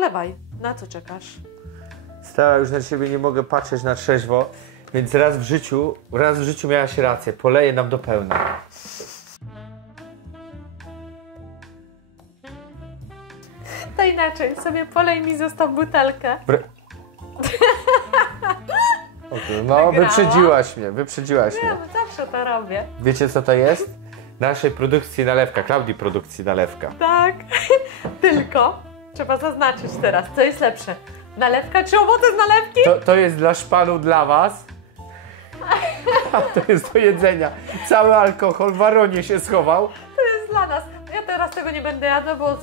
polewaj. Na co czekasz? Stara, już na ciebie nie mogę patrzeć na trzeźwo, więc raz w życiu miałaś rację. Poleję nam do pełna. To inaczej, sobie polej mi zostaw butelkę. Okay, no, wyprzedziłaś mnie. Ja zawsze to robię. Wiecie, co to jest? Naszej produkcji nalewka, Klaudii produkcji nalewka. Tak, tylko trzeba zaznaczyć teraz, co jest lepsze. Nalewka czy owoce z nalewki? To jest dla szpanu dla was. A to jest do jedzenia. Cały alkohol w waronie się schował. To jest dla nas. Ja teraz tego nie będę jadła, bo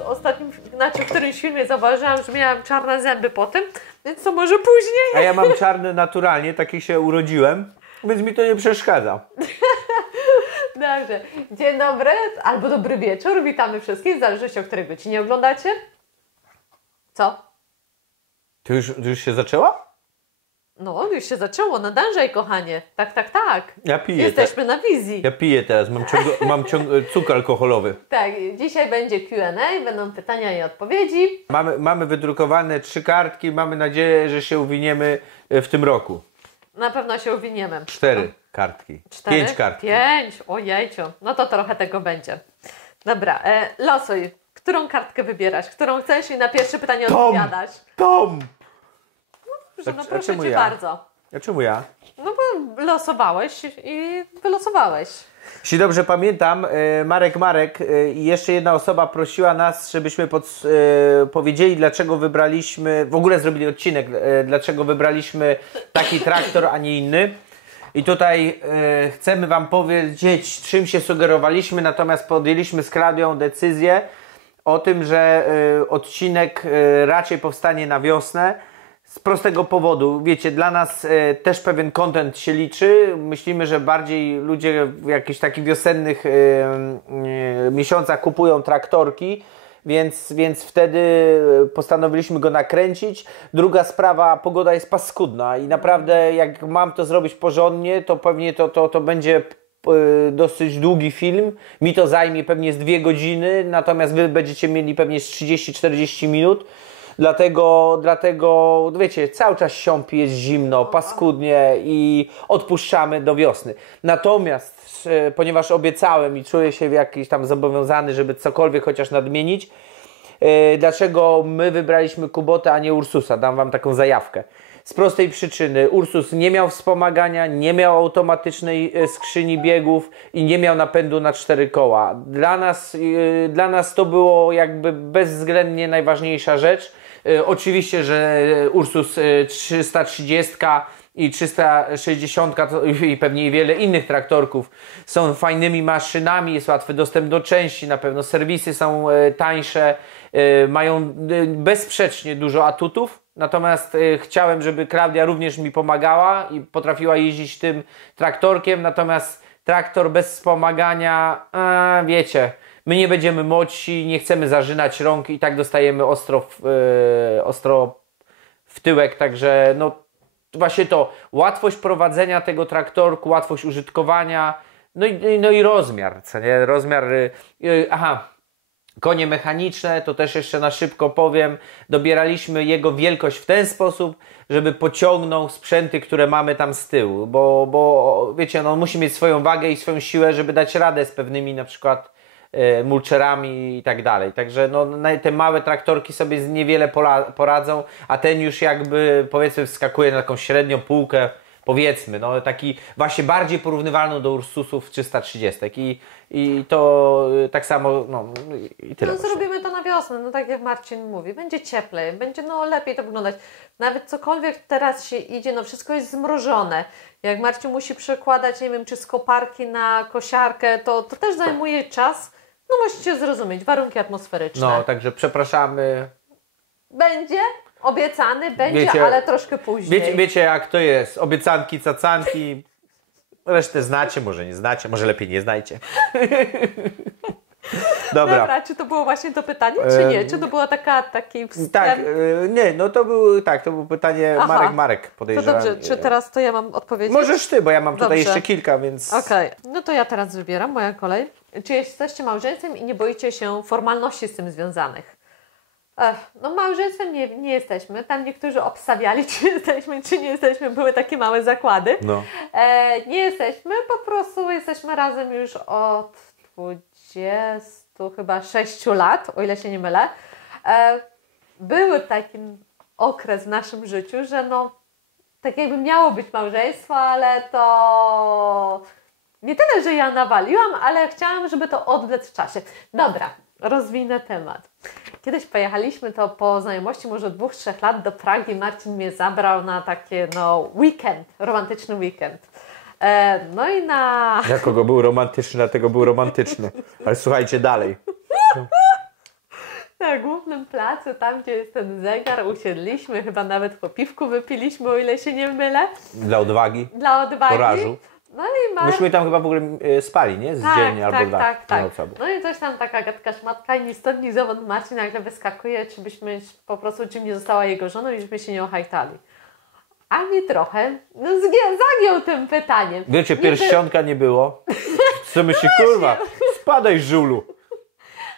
w którymś filmie zauważyłam, że miałam czarne zęby po tym, więc to może później. A ja mam czarne naturalnie, taki się urodziłem, więc mi to nie przeszkadza. Dobrze. Dzień dobry albo dobry wieczór. Witamy wszystkich, w zależności o której godzinie oglądacie. Co? Ty już się zaczęła? No, już się zaczęło. Nadążaj, kochanie. Tak. Ja piję. Jesteśmy na wizji. Ja piję teraz, mam cukier alkoholowy. Tak, dzisiaj będzie Q&A, będą pytania i odpowiedzi. Mamy wydrukowane 3 kartki, mamy nadzieję, że się uwiniemy w tym roku. Na pewno się uwiniemy. 4 kartki. 4? 5 kartki. 5, ojejciu. No to trochę tego będzie. Dobra, losuj. Którą kartkę wybierasz? Którą chcesz i na pierwsze pytanie odpowiadasz? Tom! No proszę Cię bardzo. A czemu ja? No bo losowałeś i wylosowałeś. Jeśli dobrze pamiętam, Marek i jeszcze jedna osoba prosiła nas, żebyśmy powiedzieli, dlaczego wybraliśmy, w ogóle zrobili odcinek, dlaczego wybraliśmy taki traktor, a nie inny. I tutaj chcemy Wam powiedzieć, czym się sugerowaliśmy, natomiast podjęliśmy z Klaudią decyzję o tym, że odcinek raczej powstanie na wiosnę. Z prostego powodu, wiecie, dla nas też pewien content się liczy. Myślimy, że bardziej ludzie w jakichś takich wiosennych miesiącach kupują traktorki, więc wtedy postanowiliśmy go nakręcić. Druga sprawa, pogoda jest paskudna i naprawdę jak mam to zrobić porządnie, to pewnie to będzie dosyć długi film. Mi to zajmie pewnie z 2 godziny, natomiast Wy będziecie mieli pewnie z 30-40 minut. Dlatego, wiecie, cały czas siąpi, jest zimno, paskudnie i odpuszczamy do wiosny. Natomiast, ponieważ obiecałem i czuję się jakiś tam zobowiązany, żeby cokolwiek chociaż nadmienić, dlaczego my wybraliśmy Kubotę, a nie Ursusa? Dam Wam taką zajawkę. Z prostej przyczyny, Ursus nie miał wspomagania, nie miał automatycznej skrzyni biegów i nie miał napędu na 4 koła. Dla nas to było jakby bezwzględnie najważniejsza rzecz. Oczywiście, że Ursus 330 i 360 i pewnie wiele innych traktorków są fajnymi maszynami, jest łatwy dostęp do części, na pewno serwisy są tańsze, mają bezsprzecznie dużo atutów. Natomiast chciałem, żeby Klaudia również mi pomagała i potrafiła jeździć tym traktorkiem, natomiast traktor bez wspomagania, wiecie, my nie będziemy młodsi, nie chcemy zarzynać rąk i tak dostajemy ostro w tyłek, także no właśnie to, łatwość prowadzenia tego traktorku, łatwość użytkowania, no i rozmiar, co nie? Rozmiar, konie mechaniczne, to też jeszcze na szybko powiem, dobieraliśmy jego wielkość w ten sposób, żeby pociągnął sprzęty, które mamy tam z tyłu, bo wiecie, no musi mieć swoją wagę i swoją siłę, żeby dać radę z pewnymi na przykład mulcherami i tak dalej. Także no, te małe traktorki sobie z niewiele poradzą, a ten już jakby powiedzmy wskakuje na taką średnią półkę, powiedzmy, no taki właśnie bardziej porównywalną do Ursusów 330 i to tak samo, no i tyle. No zrobimy to na wiosnę, no tak jak Marcin mówi, będzie cieplej, będzie no lepiej to wyglądać. Nawet cokolwiek teraz się idzie, no wszystko jest zmrożone. Jak Marcin musi przekładać, nie wiem, czy z koparki na kosiarkę, to też zajmuje czas. No musicie zrozumieć, warunki atmosferyczne. No, także przepraszamy. Będzie? Obiecany? Będzie, wiecie, ale troszkę później. Wiecie jak to jest, obiecanki, cacanki, resztę znacie, może nie znacie, może lepiej nie znajcie. Dobra, czy to było właśnie to pytanie, czy nie? Czy to było taki wstęp? Tak, nie, no to było pytanie Marek podejrzewam. To dobrze, czy teraz to ja mam odpowiedzieć? Możesz Ty, bo ja mam tutaj jeszcze kilka, więc... Okej, no to ja teraz wybieram, moja kolej. Czy jesteście małżeństwem i nie boicie się formalności z tym związanych? No małżeństwem nie jesteśmy. Tam niektórzy obstawiali, czy jesteśmy, czy nie jesteśmy. Były takie małe zakłady. No. Nie jesteśmy, po prostu jesteśmy razem już od 20 chyba 6 lat, o ile się nie mylę. Był taki okres w naszym życiu, że no tak jakby miało być małżeństwo, ale to nie tyle, że ja nawaliłam, ale chciałam, żeby to odwlec w czasie. Dobra, rozwinę temat. Kiedyś pojechaliśmy to po znajomości może 2-3 lat do Pragi. Marcin mnie zabrał na takie weekend, romantyczny weekend. No i Na kogo był romantyczny, dlatego był romantyczny. Ale słuchajcie dalej. Na głównym placu, tam gdzie jest ten zegar, usiedliśmy, chyba nawet po piwku wypiliśmy, o ile się nie mylę. Dla odwagi. Dla odwagi. Porażu. No i Myśmy tam chyba w ogóle spali, nie? Z dzień albo dwa. Tak. No i coś tam taka gadka szmatka i ni stąd, ni zowąd Marcin nagle wyskakuje, czy byśmy po prostu, czym nie została jego żoną i żebyśmy się nie ohajtali. Ani trochę. No zagiął tym pytaniem. Wiecie, pierścionka nie było. Co myśli, kurwa, spadaj żulu.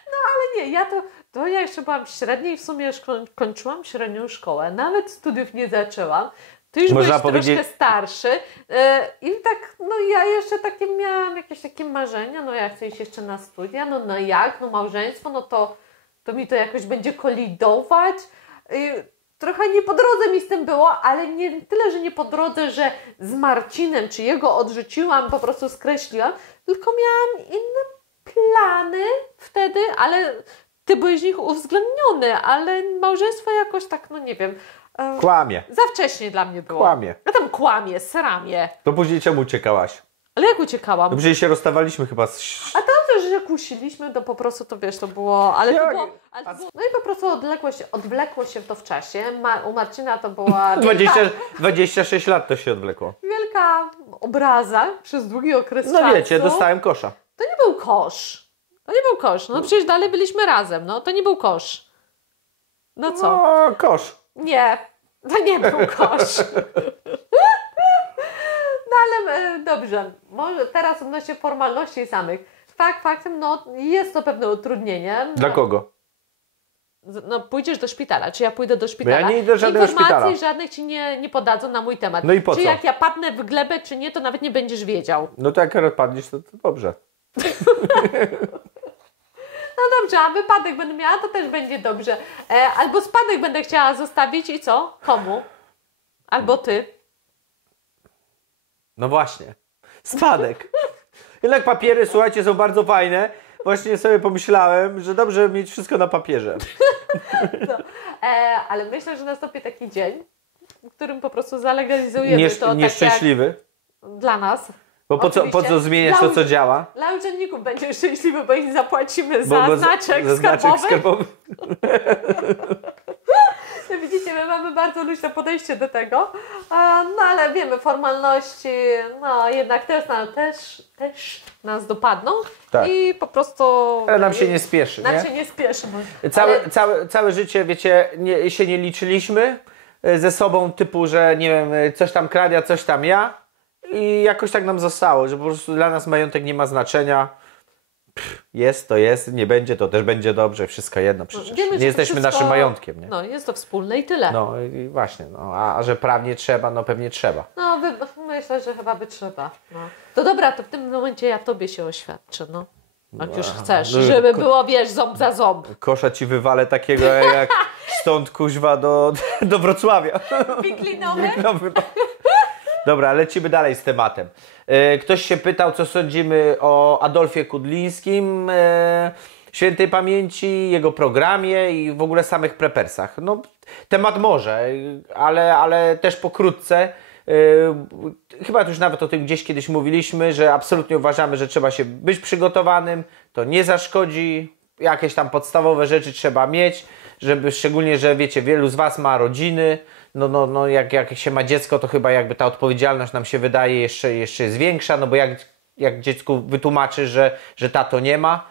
No ale nie, to ja jeszcze byłam w średniej, w sumie już kończyłam średnią szkołę. Nawet studiów nie zaczęłam. Ty już byłeś troszkę starszy i tak, no ja jeszcze takie miałam jakieś takie marzenia, no ja chcę iść jeszcze na studia, no jak, no małżeństwo, no to mi to jakoś będzie kolidować. Trochę nie po drodze mi z tym było, ale nie tyle, że nie po drodze, że z Marcinem, czy jego odrzuciłam, po prostu skreśliłam, tylko miałam inne plany wtedy, ale ty byłeś w nich uwzględniony, ale małżeństwo jakoś tak, no nie wiem. Kłamie. Za wcześnie dla mnie było. Kłamie. Ja tam kłamie, sramie. To później czemu uciekałaś? Ale jak uciekałam? No przecież się rozstawaliśmy chyba A to, że kusiliśmy, to po prostu, to wiesz, to było... Ale to było, no i po prostu odwlekło się to w czasie. U Marcina to była... 26 lat to się odwlekło. Wielka obraza przez długi okres czasu. No wiecie, dostałem kosza. To nie był kosz. No przecież dalej byliśmy razem, no. To nie był kosz. No co? No, kosz. Nie, to nie był kosz. No ale dobrze, może teraz odnośnie formalności samych. Faktem, no jest to pewne utrudnienie. No, Dla kogo? No pójdziesz do szpitala, czy ja pójdę do szpitala. Bo ja nie idę do żadnego Informacji szpitala. żadnych ci nie podadzą na mój temat. No i po czy co? jak ja padnę w glebę, czy nie, to nawet nie będziesz wiedział. No to jak odpadniesz, to dobrze. No dobrze, a wypadek będę miała, to też będzie dobrze. Albo spadek będę chciała zostawić i co? Komu? Albo ty. No właśnie. Spadek. Jednak papiery, słuchajcie, są bardzo fajne. Właśnie sobie pomyślałem, że dobrze mieć wszystko na papierze. No. Ale myślę, że nastąpi taki dzień, w którym po prostu zalegalizujemy to nieszczęśliwy. tak jak dla nas. Bo po co zmieniać to, co działa? Dla urzędników będzie szczęśliwy, bo im zapłacimy za znaczek skarbowy. No widzicie, my mamy bardzo luźne podejście do tego, no ale wiemy, formalności, no jednak też nas dopadną tak. I po prostu... Ale nam się nie spieszy, Nam nie? się nie spieszy. Całe życie, wiecie, się nie liczyliśmy ze sobą, typu, że nie wiem, coś tam Klaudia, coś tam ja i jakoś tak nam zostało, że po prostu dla nas majątek nie ma znaczenia. Jest, to jest, nie będzie, to też będzie dobrze, wszystko jedno przecież. Wiemy, nie jesteśmy naszym majątkiem, nie? No, jest to wspólne i tyle. No i właśnie, no, a że prawnie trzeba, no pewnie trzeba. No, myślę, że chyba by trzeba. No. To dobra, to w tym momencie ja tobie się oświadczę, no. Jak już chcesz, żeby było, wiesz, ząb za ząb. Kosza ci wywalę takiego jak stąd kuźwa do Wrocławia. Wiklinowy? Dobra, lecimy dalej z tematem. Ktoś się pytał, co sądzimy o Adolfie Kudlińskim, świętej pamięci, jego programie i w ogóle samych prepersach. No, temat może, ale też pokrótce. Chyba już nawet o tym gdzieś kiedyś mówiliśmy, że absolutnie uważamy, że trzeba się być przygotowanym, to nie zaszkodzi, jakieś tam podstawowe rzeczy trzeba mieć, żeby szczególnie, że wiecie, wielu z Was ma rodziny, no jak się ma dziecko, to chyba jakby ta odpowiedzialność nam się wydaje jeszcze jest większa, no bo jak dziecku wytłumaczysz, że tato nie ma,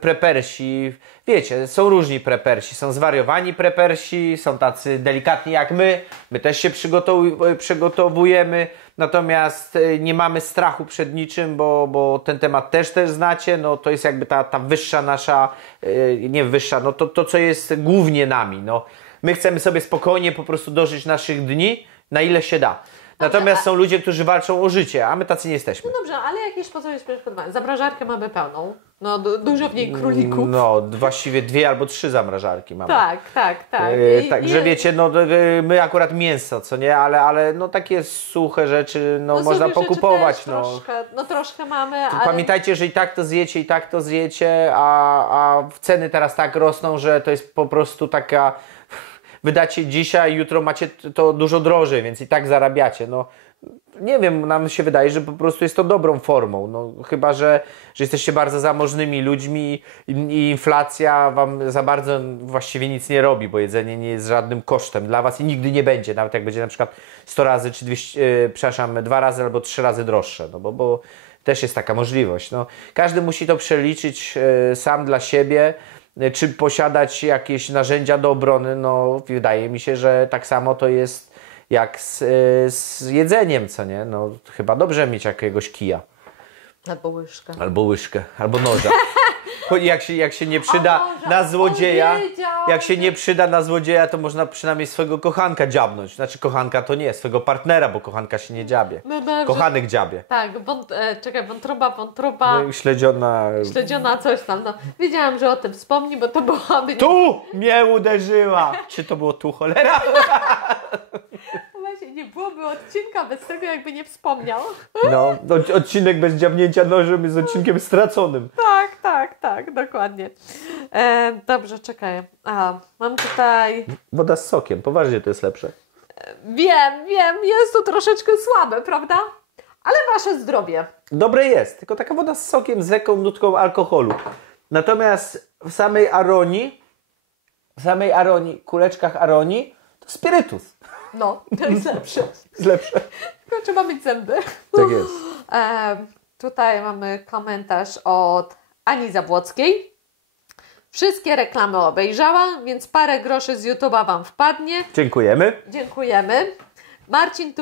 prepersi, wiecie, są różni prepersi, są zwariowani prepersi, są tacy delikatni jak my też się przygotowujemy, natomiast nie mamy strachu przed niczym, bo ten temat też znacie, no to jest jakby ta wyższa nasza, nie wyższa, no to co jest głównie nami, no. My chcemy sobie spokojnie po prostu dożyć naszych dni, na ile się da. Natomiast są ludzie, którzy walczą o życie, a my tacy nie jesteśmy. No dobrze, ale jakieś sposoby jest przeszkodowane. Zamrażarkę mamy pełną. No dużo w niej królików. No, właściwie 2 albo 3 zamrażarki mamy. Tak. Także wiecie, no my akurat mięso, co nie, ale no takie suche rzeczy, no można pokupować. Też troszkę mamy, ale... Pamiętajcie, że i tak to zjecie, a ceny teraz tak rosną, że to jest po prostu taka... Wydacie dzisiaj, jutro macie to dużo drożej, więc i tak zarabiacie. No, nie wiem, nam się wydaje, że po prostu jest to dobrą formą. No, chyba, że jesteście bardzo zamożnymi ludźmi i inflacja wam za bardzo właściwie nic nie robi, bo jedzenie nie jest żadnym kosztem dla was i nigdy nie będzie. Nawet jak będzie na przykład 100 razy, czy 2 razy albo 3 razy droższe. No, bo też jest taka możliwość. No, każdy musi to przeliczyć sam dla siebie. Czy posiadać jakieś narzędzia do obrony, no wydaje mi się, że tak samo to jest jak z jedzeniem, co nie? No chyba dobrze mieć jakiegoś kija. Albo łyżkę, albo noża. Jak się nie przyda na złodzieja, jak się nie przyda na złodzieja, to można przynajmniej swojego kochanka dziabnąć. Znaczy kochanka to nie, swojego partnera, bo kochanka się nie dziabie. No dobrze. Kochanek dziabie. Tak, wątroba. No i śledziona, coś tam. No. Wiedziałam, że o tym wspomni, bo to byłaby... Tu mnie uderzyła! Czy to było tu, cholera? Właśnie nie byłoby odcinka bez tego, jakby nie wspomniał. No, odcinek bez dziabnięcia nożem jest odcinkiem straconym. Tak, dokładnie. Dobrze, czekaj. Mam tutaj... Woda z sokiem, poważnie to jest lepsze. Wiem, jest to troszeczkę słabe, prawda? Ale wasze zdrowie. Dobre jest, tylko taka woda z sokiem z lekką nutką alkoholu. Natomiast w samej aronii, kuleczkach aronii, to spirytus. No, to jest lepsze. Jest lepsze. Tylko trzeba mieć zęby. Tak jest. Tutaj mamy komentarz od Ani Zabłockiej. Wszystkie reklamy obejrzałam, więc parę groszy z YouTube'a wam wpadnie. Dziękujemy. Marcin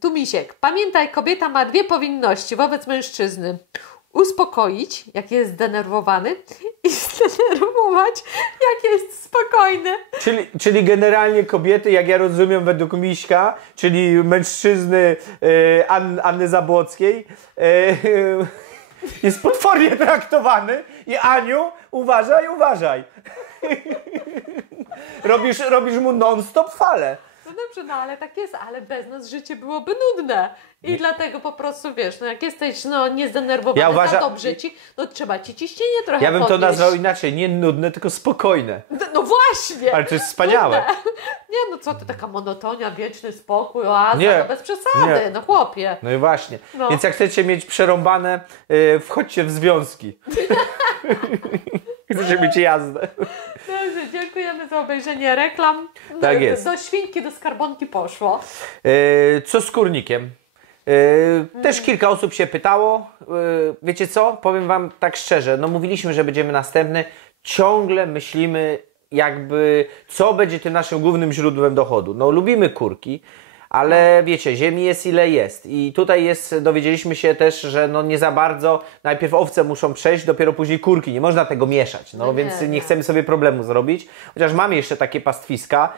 Tumisiek. Pamiętaj, kobieta ma 2 powinności wobec mężczyzny. Uspokoić, jak jest zdenerwowany, i zdenerwować, jak jest spokojny. Czyli generalnie kobiety, jak ja rozumiem według Miśka, czyli mężczyzny Anny Zabłockiej, jest potwornie traktowany i Aniu, uważaj. robisz mu non-stop falę. No dobrze, no ale tak jest, ale bez nas życie byłoby nudne. I dlatego po prostu, wiesz, no jak jesteś niezdenerwowany, za dobrze ci, no trzeba ci ciśnienie trochę Ja bym podnieść. to nazwał inaczej, nie nudne, tylko spokojne. No właśnie! Ale to jest wspaniałe. Nie, no co ty, taka monotonia, wieczny spokój, oaza, no bez przesady, no chłopie. No i właśnie. No. Więc jak chcecie mieć przerąbane, wchodźcie w związki. Chcecie mieć jazdę. Dobrze, dziękujemy za obejrzenie reklam. Tak jest. Do świnki, do skarbonki poszło. Co z kurnikiem? Też kilka osób się pytało. Wiecie co? Powiem wam tak szczerze. No mówiliśmy, że będziemy następny. Ciągle myślimy jakby, co będzie tym naszym głównym źródłem dochodu. No lubimy kurki, ale wiecie, ziemi jest ile jest. I tutaj dowiedzieliśmy się też, że no nie za bardzo, najpierw owce muszą przejść, dopiero później kurki. Nie można tego mieszać, no więc nie chcemy sobie problemu zrobić. Chociaż mamy jeszcze takie pastwiska.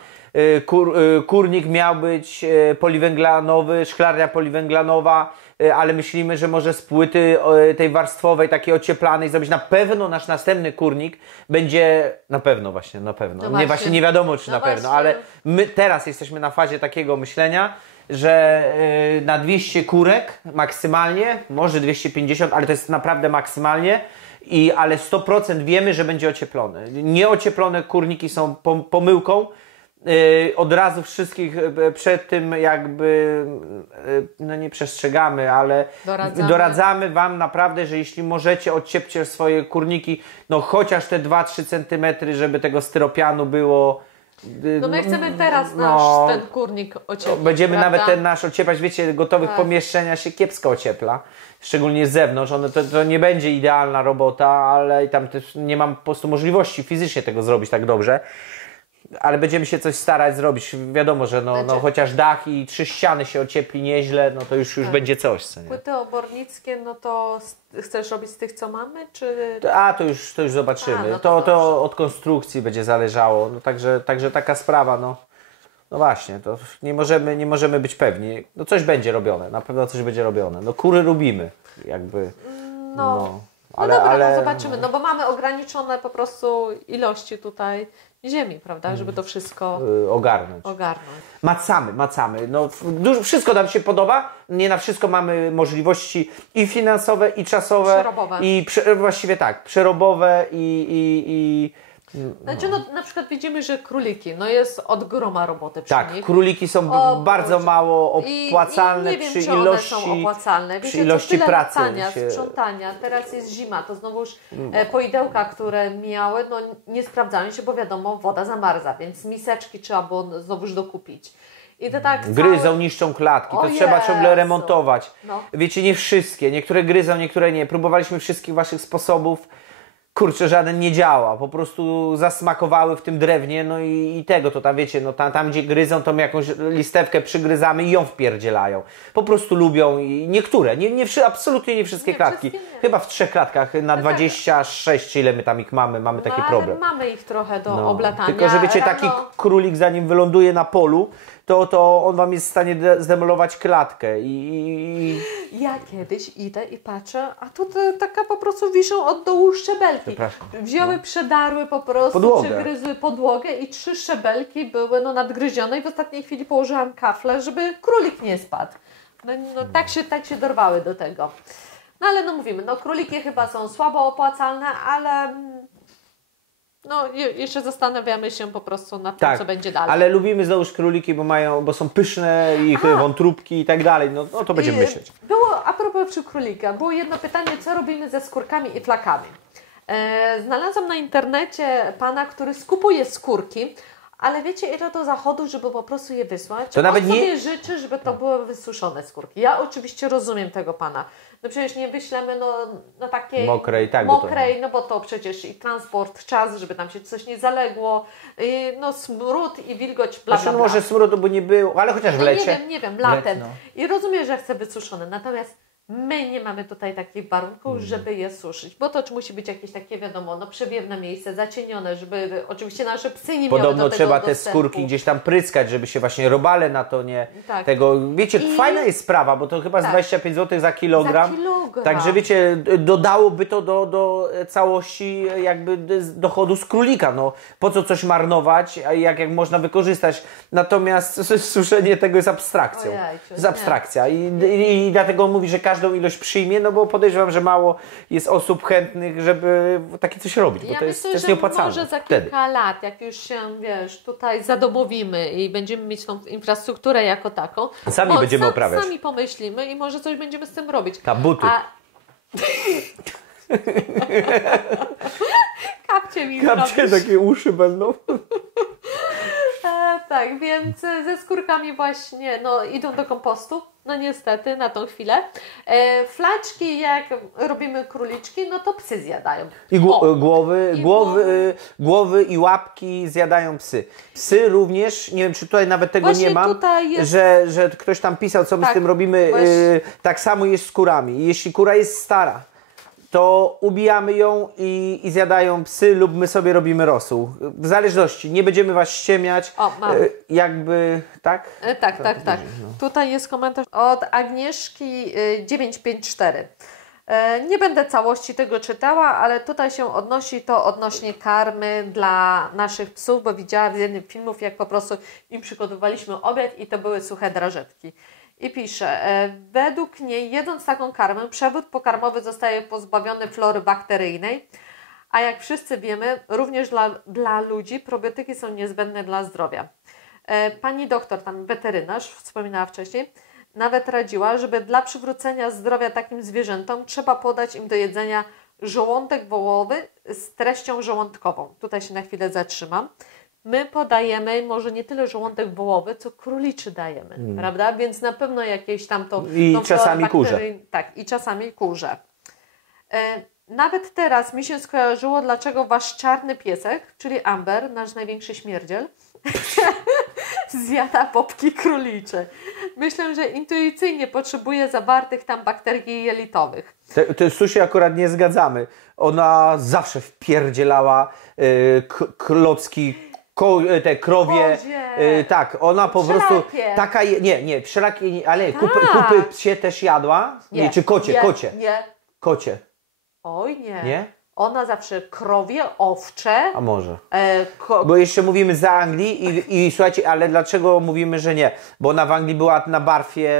Kurnik miał być poliwęglanowy, szklarnia poliwęglanowa, ale myślimy, że może z płyty tej warstwowej, takiej ocieplanej zrobić. Na pewno nasz następny kurnik będzie, na pewno. Właśnie nie wiadomo, czy na pewno, ale my teraz jesteśmy na fazie takiego myślenia, że na 200 kurek maksymalnie, może 250, ale to jest naprawdę maksymalnie, ale 100% wiemy, że będzie ocieplony. Nieocieplone kurniki są pomyłką. Od razu wszystkich przed tym jakby, no nie przestrzegamy, ale doradzamy wam naprawdę, że jeśli możecie, odciepcie swoje kurniki, no chociaż te 2-3 cm, żeby tego styropianu było No my chcemy teraz ten kurnik ocieplić. Będziemy prawda? nawet ten nasz ocieplać, wiecie, gotowych pomieszczenia się kiepsko ociepla, szczególnie z zewnątrz. To nie będzie idealna robota, ale i tam też nie mam po prostu możliwości fizycznie tego zrobić tak dobrze. Ale będziemy się coś starać zrobić. Wiadomo, że chociaż dach i 3 ściany się ociepli nieźle, no to już będzie coś. Co nie? Płyty obornickie, no to chcesz robić z tych, co mamy, czy... To już zobaczymy. No to od konstrukcji będzie zależało. No także taka sprawa, no właśnie, to nie możemy być pewni. No coś będzie robione, na pewno coś będzie robione. No kury lubimy, jakby. Ale zobaczymy, no bo mamy ograniczone po prostu ilości tutaj ziemi, prawda, żeby to wszystko ogarnąć. Macamy. No, wszystko nam się podoba, nie na wszystko mamy możliwości i finansowe, i czasowe. Przerobowe. I właściwie tak, przerobowe i Znaczy, na przykład widzimy, że króliki, jest od groma roboty przy tak, nich. króliki są bardzo mało opłacalne I nie wiem, przy czy ilości, one są opłacalne. Wiecie, przy ilości tyle pracy. latania, sprzątania, teraz jest zima, to znowuż poidełka, które miały, nie sprawdzają się, bo wiadomo, woda zamarza, więc miseczki trzeba było znowuż dokupić. I to tak gryzą, niszczą klatki, to trzeba ciągle remontować. Wiecie, nie wszystkie, niektóre gryzą, niektóre nie. Próbowaliśmy wszystkich waszych sposobów. Kurczę, żaden nie działa, po prostu zasmakowały w tym drewnie, no i tego, to tam wiecie, tam gdzie gryzą, to my jakąś listewkę przygryzamy i ją wpierdzielają. Po prostu lubią i niektóre, absolutnie nie wszystkie klatki. Chyba w 3 klatkach na 26, czy ile my tam ich mamy taki problem. Mamy ich trochę do oblatania. Tylko, że wiecie, taki królik zanim wyląduje na polu, to on wam jest w stanie zdemolować klatkę Ja kiedyś idę i patrzę, a tu taka po prostu wiszą od dołu szczebelki. Wzięły, przedarły po prostu, przygryzły podłogę i 3 szczebelki były nadgryzione i w ostatniej chwili położyłam kaflę, żeby królik nie spadł. Tak się dorwały do tego. No ale mówimy, króliki chyba są słabo opłacalne, ale... jeszcze zastanawiamy się po prostu nad tym, co będzie dalej. Ale lubimy znowu króliki, bo są pyszne, ich wątróbki i tak dalej. No to będziemy myśleć. A propos królika, było jedno pytanie, co robimy ze skórkami i flakami. Znalazłam na internecie pana, który skupuje skórki, ale wiecie, ile to zachodu, żeby po prostu je wysłać? To nawet on sobie życzy, żeby to były wysuszone skórki. Ja oczywiście rozumiem tego pana. Przecież nie wyślemy na takiej mokrej, bo to przecież i transport, czas, żeby tam się coś nie zaległo, smród i wilgoć, bla, bla, bla. Może smrodu by nie było, ale chociaż w lecie. Nie wiem, latem. I rozumiem, że chcę wysuszone, natomiast my nie mamy tutaj takich warunków, żeby je suszyć, bo to musi być jakieś takie, wiadomo, przewiewne miejsce, zacienione, żeby oczywiście nasze psy nie miały do tego Podobno trzeba te dostępu. skórki gdzieś tam pryskać, żeby się właśnie robale na to nie... Tego, wiecie, fajna jest sprawa, bo to chyba z 25 zł za kilogram. Także wiecie, dodałoby to do całości jakby dochodu z królika. Po co coś marnować, jak można wykorzystać. Natomiast suszenie tego jest abstrakcją. To jest abstrakcja. I dlatego on mówi, że każdą ilość przyjmie, bo podejrzewam, że mało jest osób chętnych, żeby takie coś robić, bo to jest nieopłacalne. Może za kilka lat, jak już się, tutaj zadomowimy i będziemy mieć tą infrastrukturę jako taką, sami będziemy oprawiać. Sami pomyślimy i może coś będziemy z tym robić. Buty. Kapcie mi Kapcie takie uszy będą. Tak, więc ze skórkami właśnie idą do kompostu. Niestety, na tą chwilę. Flaczki, jak robimy króliczki, to psy zjadają. I głowy i łapki zjadają psy. Psy również, nie wiem, czy tutaj nawet tego właśnie nie mam, jest... że ktoś tam pisał, co my z tym robimy. Tak samo jest z kurami. Jeśli kura jest stara, to ubijamy ją i zjadają psy lub my sobie robimy rosół. W zależności, nie będziemy was ściemiać. Jakby, tak? Tak. Tutaj jest komentarz od Agnieszki 954. Nie będę całości tego czytała, ale tutaj się odnosi to odnośnie karmy dla naszych psów, bo widziałam w jednym filmów, jak po prostu im przygotowaliśmy obiad i to były suche drażetki. I pisze, według niej jedząc taką karmę, przewód pokarmowy zostaje pozbawiony flory bakteryjnej, a jak wszyscy wiemy, również dla ludzi probiotyki są niezbędne dla zdrowia. Pani doktor, tam weterynarz, wspominała wcześniej, nawet radziła, żeby dla przywrócenia zdrowia takim zwierzętom trzeba podać im do jedzenia żołądek wołowy z treścią żołądkową. Tutaj się na chwilę zatrzymam. my podajemy może nie tyle żołądek wołowy, co króliczy dajemy, prawda? Więc na pewno jakieś tam to... I czasami kurze. Tak, i czasami kurze. Nawet teraz mi się skojarzyło, dlaczego wasz czarny piesek, czyli Amber, nasz największy śmierdziel, zjada popki królicze. Myślę, że intuicyjnie potrzebuje zawartych tam bakterii jelitowych. To z Susi akurat nie zgadzamy. Ona zawsze wpierdzielała klocki, te krowie. Tak, ona po prostu taka, nie, wszelakie, ale kupy psie też jadła? Nie, czy kocie? Nie. Kocie. Oj, nie. Nie? Ona zawsze krowie, owcze. A może. Bo jeszcze mówimy za Anglii i słuchajcie, ale dlaczego mówimy, że nie? Bo ona w Anglii była na barfie,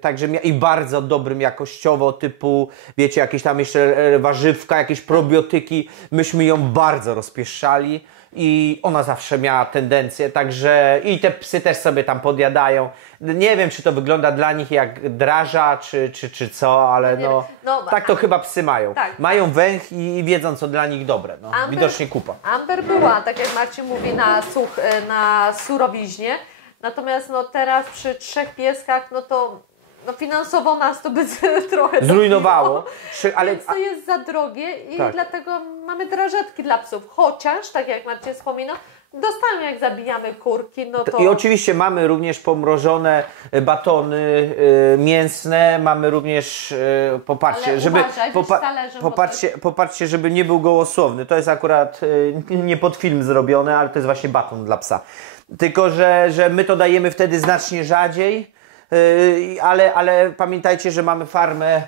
także i bardzo dobrym jakościowo, typu, wiecie, jakieś tam jeszcze warzywka, jakieś probiotyki. Myśmy ją bardzo rozpieszczali i ona zawsze miała tendencję, także i te psy też sobie tam podjadają. Nie wiem, czy to wygląda dla nich jak draża, czy co, ale tak to chyba psy mają. Tak. Mają węch i wiedzą, co dla nich dobre. Widocznie kupa. Amber była, tak jak Marcin mówi, na surowiźnie. Natomiast teraz przy 3 pieskach, to finansowo nas to by trochę zrujnowało. Więc to jest za drogie i dlatego mamy drażetki dla psów. Chociaż, tak jak Marcin wspominał, dostają jak zabijamy kurki, to... I oczywiście mamy również pomrożone batony mięsne, mamy również poparcie, żeby poparcie, żeby nie był gołosłowny. To jest akurat nie pod film zrobione, ale to jest właśnie baton dla psa. Tylko, że my to dajemy wtedy znacznie rzadziej, ale pamiętajcie, że mamy farmę,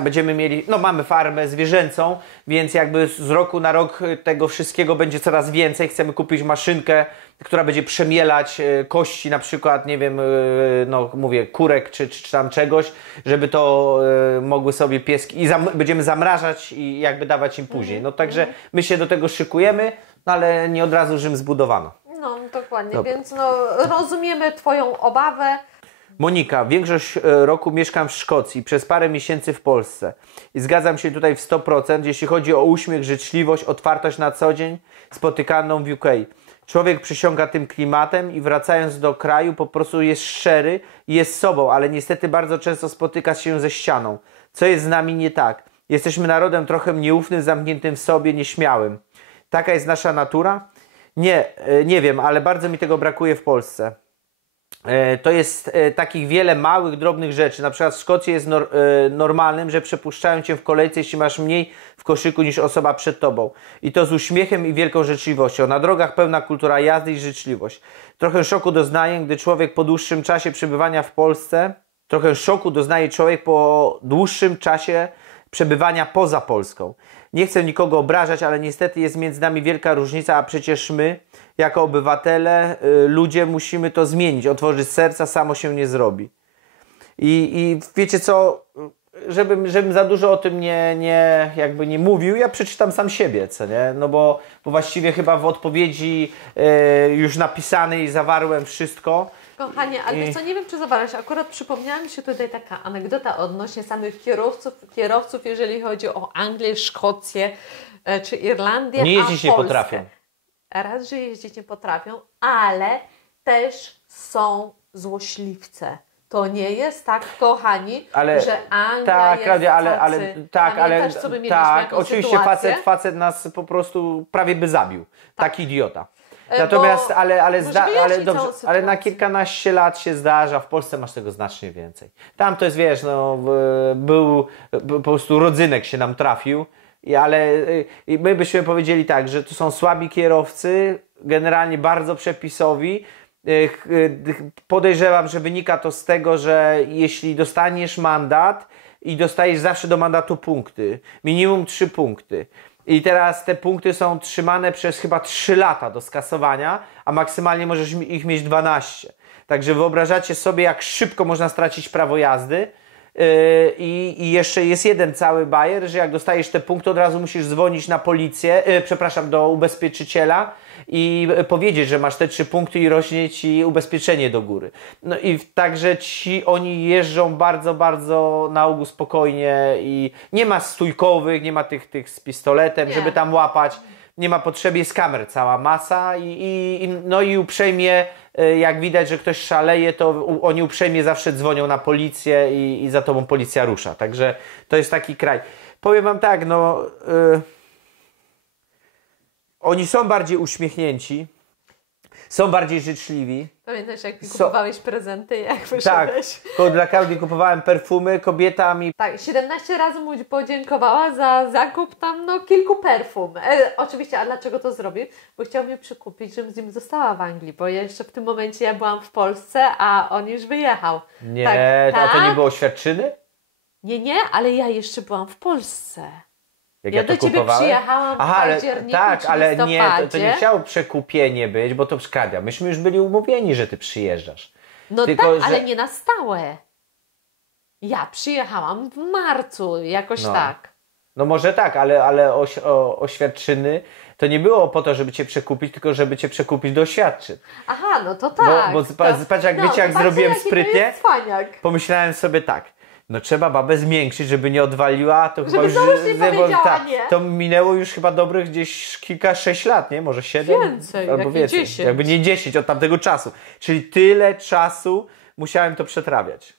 będziemy mieli, mamy farmę zwierzęcą, więc jakby z roku na rok tego wszystkiego będzie coraz więcej. Chcemy kupić maszynkę, która będzie przemielać kości, na przykład, nie wiem, mówię, kurek czy tam czegoś, żeby to mogły sobie pieski i będziemy zamrażać i jakby dawać im później. Także my się do tego szykujemy, ale nie od razu Rzym zbudowano. Dokładnie, dobra. Więc rozumiemy Twoją obawę. Monika, większość roku mieszkam w Szkocji, przez parę miesięcy w Polsce i zgadzam się tutaj w 100%, jeśli chodzi o uśmiech, życzliwość, otwartość na co dzień spotykaną w UK. Człowiek przysiąga tym klimatem i wracając do kraju po prostu jest szczery i jest sobą, ale niestety bardzo często spotyka się ze ścianą. Co jest z nami nie tak? Jesteśmy narodem trochę nieufnym, zamkniętym w sobie, nieśmiałym. Taka jest nasza natura? Nie wiem, ale bardzo mi tego brakuje w Polsce. To jest takich wiele małych, drobnych rzeczy. Na przykład w Szkocji jest normalnym, że przepuszczają Cię w kolejce, jeśli masz mniej w koszyku niż osoba przed Tobą. I to z uśmiechem i wielką życzliwością. Na drogach pełna kultura jazdy i życzliwość. Trochę szoku doznaje, gdy człowiek po dłuższym czasie przebywania w Polsce, przebywania poza Polską. Nie chcę nikogo obrażać, ale niestety jest między nami wielka różnica, a przecież my, jako obywatele, ludzie, musimy to zmienić. Otworzyć serca samo się nie zrobi. I wiecie co, żebym za dużo o tym nie mówił, ja przeczytam sam siebie, co nie? Bo właściwie chyba w odpowiedzi już napisanej zawarłem wszystko. Kochanie, ale wiesz co, nie wiem, czy zobaczysz, akurat przypomniała mi się tutaj taka anegdota odnośnie samych kierowców, jeżeli chodzi o Anglię, Szkocję czy Irlandię, nie jeździć nie potrafią. Raz, że jeździć nie potrafią, ale też są złośliwce. To nie jest tak, kochani, że Anglia jest Klaudia, Pamiętasz, co my mieliśmy, jaką oczywiście sytuację? facet nas po prostu prawie by zabił. Taki idiota. Natomiast, ale na kilkanaście lat się zdarza, w Polsce masz tego znacznie więcej. Tam to jest, wiesz, był po prostu rodzynek się nam trafił, ale my byśmy powiedzieli tak, że to są słabi kierowcy, generalnie bardzo przepisowi. Podejrzewam, że wynika to z tego, że jeśli dostaniesz mandat i dostajesz zawsze do mandatu punkty, minimum 3 punkty, i teraz te punkty są trzymane przez chyba 3 lata do skasowania, a maksymalnie możesz ich mieć 12. Także wyobrażacie sobie, jak szybko można stracić prawo jazdy. I jeszcze jest jeden cały bajer, że jak dostajesz te punkty, od razu musisz dzwonić na policję, do ubezpieczyciela i powiedzieć, że masz te 3 punkty i rośnie Ci ubezpieczenie do góry. No i także oni jeżdżą bardzo, bardzo na ogół spokojnie i nie ma stójkowych, nie ma tych z pistoletem, żeby tam łapać. nie ma potrzeby, jest kamer cała masa no i uprzejmie, jak widać, że ktoś szaleje, to oni uprzejmie zawsze dzwonią na policję i za tobą policja rusza. Także to jest taki kraj. Powiem wam tak, no oni są bardziej uśmiechnięci, są bardziej życzliwi. Pamiętasz, jak mi kupowałeś prezenty, jak wyszedłeś? Tak, dla Klaudii kupowałem perfumy, kobieta mi... Tak, 17 razy mu podziękowała za zakup tam kilku perfum. Oczywiście, a dlaczego to zrobił? Bo chciał mnie przekupić, żebym z nim została w Anglii, bo jeszcze w tym momencie ja byłam w Polsce, a on już wyjechał. Nie, tak, a to nie było oświadczyny? Nie, ale ja jeszcze byłam w Polsce. Jak ja to do ciebie kupowałem? przyjechałam w październiku tak, czy ale listopadzie. nie, to nie chciało przekupienie być, bo to szkoda. Myśmy już byli umówieni, że ty przyjeżdżasz. No tylko, tak, że... ale nie na stałe. Ja przyjechałam w marcu, jakoś tak. No może tak, ale oświadczyny to nie było po to, żeby cię przekupić, tylko żeby cię przekupić do oświadczyn. Aha, no to tak. Bo patrz, jak wiecie, jak zrobiłem sprytnie, pomyślałem sobie tak. No trzeba babę zmiękczyć, żeby nie odwaliła, to chyba już to minęło już chyba dobrych gdzieś kilka, 6 lat, nie? Może 7? Więcej, albo więcej. 10. Jakby nie 10 od tamtego czasu. Czyli tyle czasu musiałem to przetrawiać.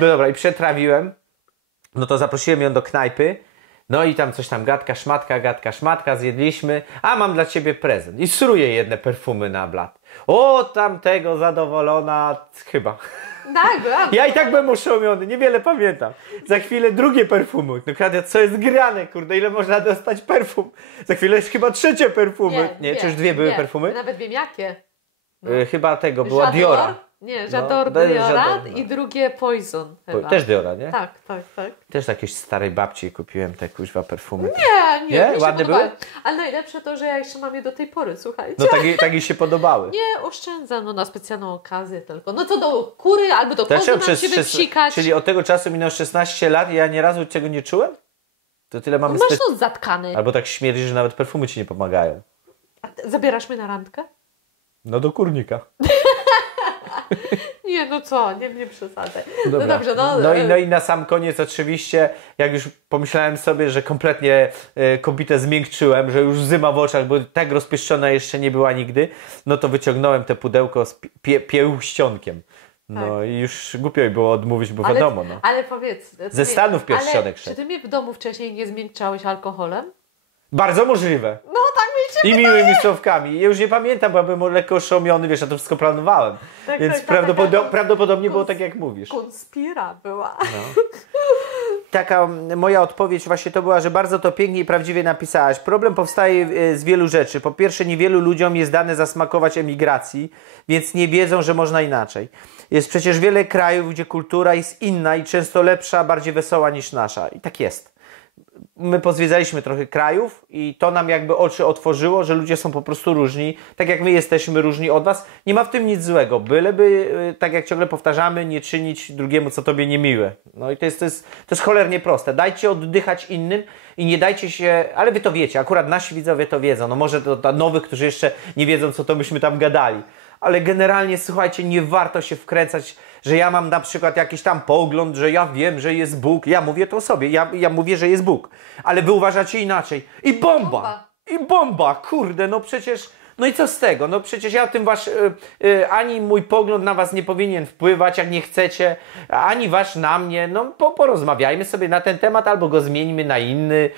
No dobra, i przetrawiłem. No to zaprosiłem ją do knajpy. No i tam coś tam gadka, szmatka, zjedliśmy. A mam dla ciebie prezent. I sruję jedne perfumy na blat. O, tamtego zadowolona chyba. Tak, ja i tak byłem oszołomiony, niewiele pamiętam. Za chwilę drugie perfumy. No Klaudia, co jest grane, kurde, ile można dostać perfum? Za chwilę jest chyba trzecie perfumy. Nie, czy już dwie były perfumy? Nawet wiem jakie. No. Chyba tego, była Diora. Nie, J'adore Diora i drugie Poison chyba. Też Diora, nie? Tak. Też jakieś starej babci kupiłem te kuźwa perfumy. Nie, ładne były? Ale najlepsze to, że ja jeszcze mam je do tej pory, słuchajcie. No tak jej się podobały. Nie, oszczędzam, na specjalną okazję tylko. No co do kury albo do kozy mam się wypsikać. Czyli od tego czasu minęło 16 lat i ja nie razu tego nie czułem? To tyle mamy... Masz nos zatkany. Albo tak śmierdzi, że nawet perfumy ci nie pomagają. A zabierasz mnie na randkę? No do kurnika. Nie, no co, nie przesadzaj. Dobra. No dobrze, no i na sam koniec oczywiście, jak już pomyślałem sobie, że kompletnie kobietę zmiękczyłem, że już zima w oczach, bo tak rozpieszczona jeszcze nie była nigdy, no to wyciągnąłem te pudełko z piełścionkiem. No i już głupio jej było odmówić, bo wiadomo. No. Ale powiedz... Ze Stanów pierścionek szedł. Czy ty mnie w domu wcześniej nie zmiękczałeś alkoholem? Bardzo możliwe. No tak mi się I miłymi słowkami. Ja już nie pamiętam, bo ja byłem lekko oszołomiony, wiesz, ja to wszystko planowałem. Więc prawdopodobnie było tak, jak mówisz. Konspira była. No. Taka moja odpowiedź właśnie to była, że bardzo to pięknie i prawdziwie napisałaś. Problem powstaje z wielu rzeczy. Po pierwsze, niewielu ludziom jest dane zasmakować emigracji, więc nie wiedzą, że można inaczej. Jest przecież wiele krajów, gdzie kultura jest inna i często lepsza, bardziej wesoła niż nasza. I tak jest. My pozwiedzaliśmy trochę krajów i to nam jakby oczy otworzyło, że ludzie są po prostu różni, tak jak my jesteśmy różni od was. Nie ma w tym nic złego, byleby, tak jak ciągle powtarzamy, nie czynić drugiemu, co tobie niemiłe. No i to jest cholernie proste. Dajcie oddychać innym i nie dajcie się, ale wy to wiecie, akurat nasi widzowie to wiedzą, no może to dla nowych, którzy jeszcze nie wiedzą, co to myśmy tam gadali. Ale generalnie, słuchajcie, nie warto się wkręcać, że ja mam na przykład jakiś tam pogląd, że ja wiem, że jest Bóg. Ja mówię to sobie, ja mówię, że jest Bóg. Ale wy uważacie inaczej. I bomba! I bomba! Kurde, no przecież... No i co z tego? No przecież ja tym ani mój pogląd na was nie powinien wpływać, jak nie chcecie, ani wasz na mnie. No porozmawiajmy sobie na ten temat, albo go zmieńmy na inny.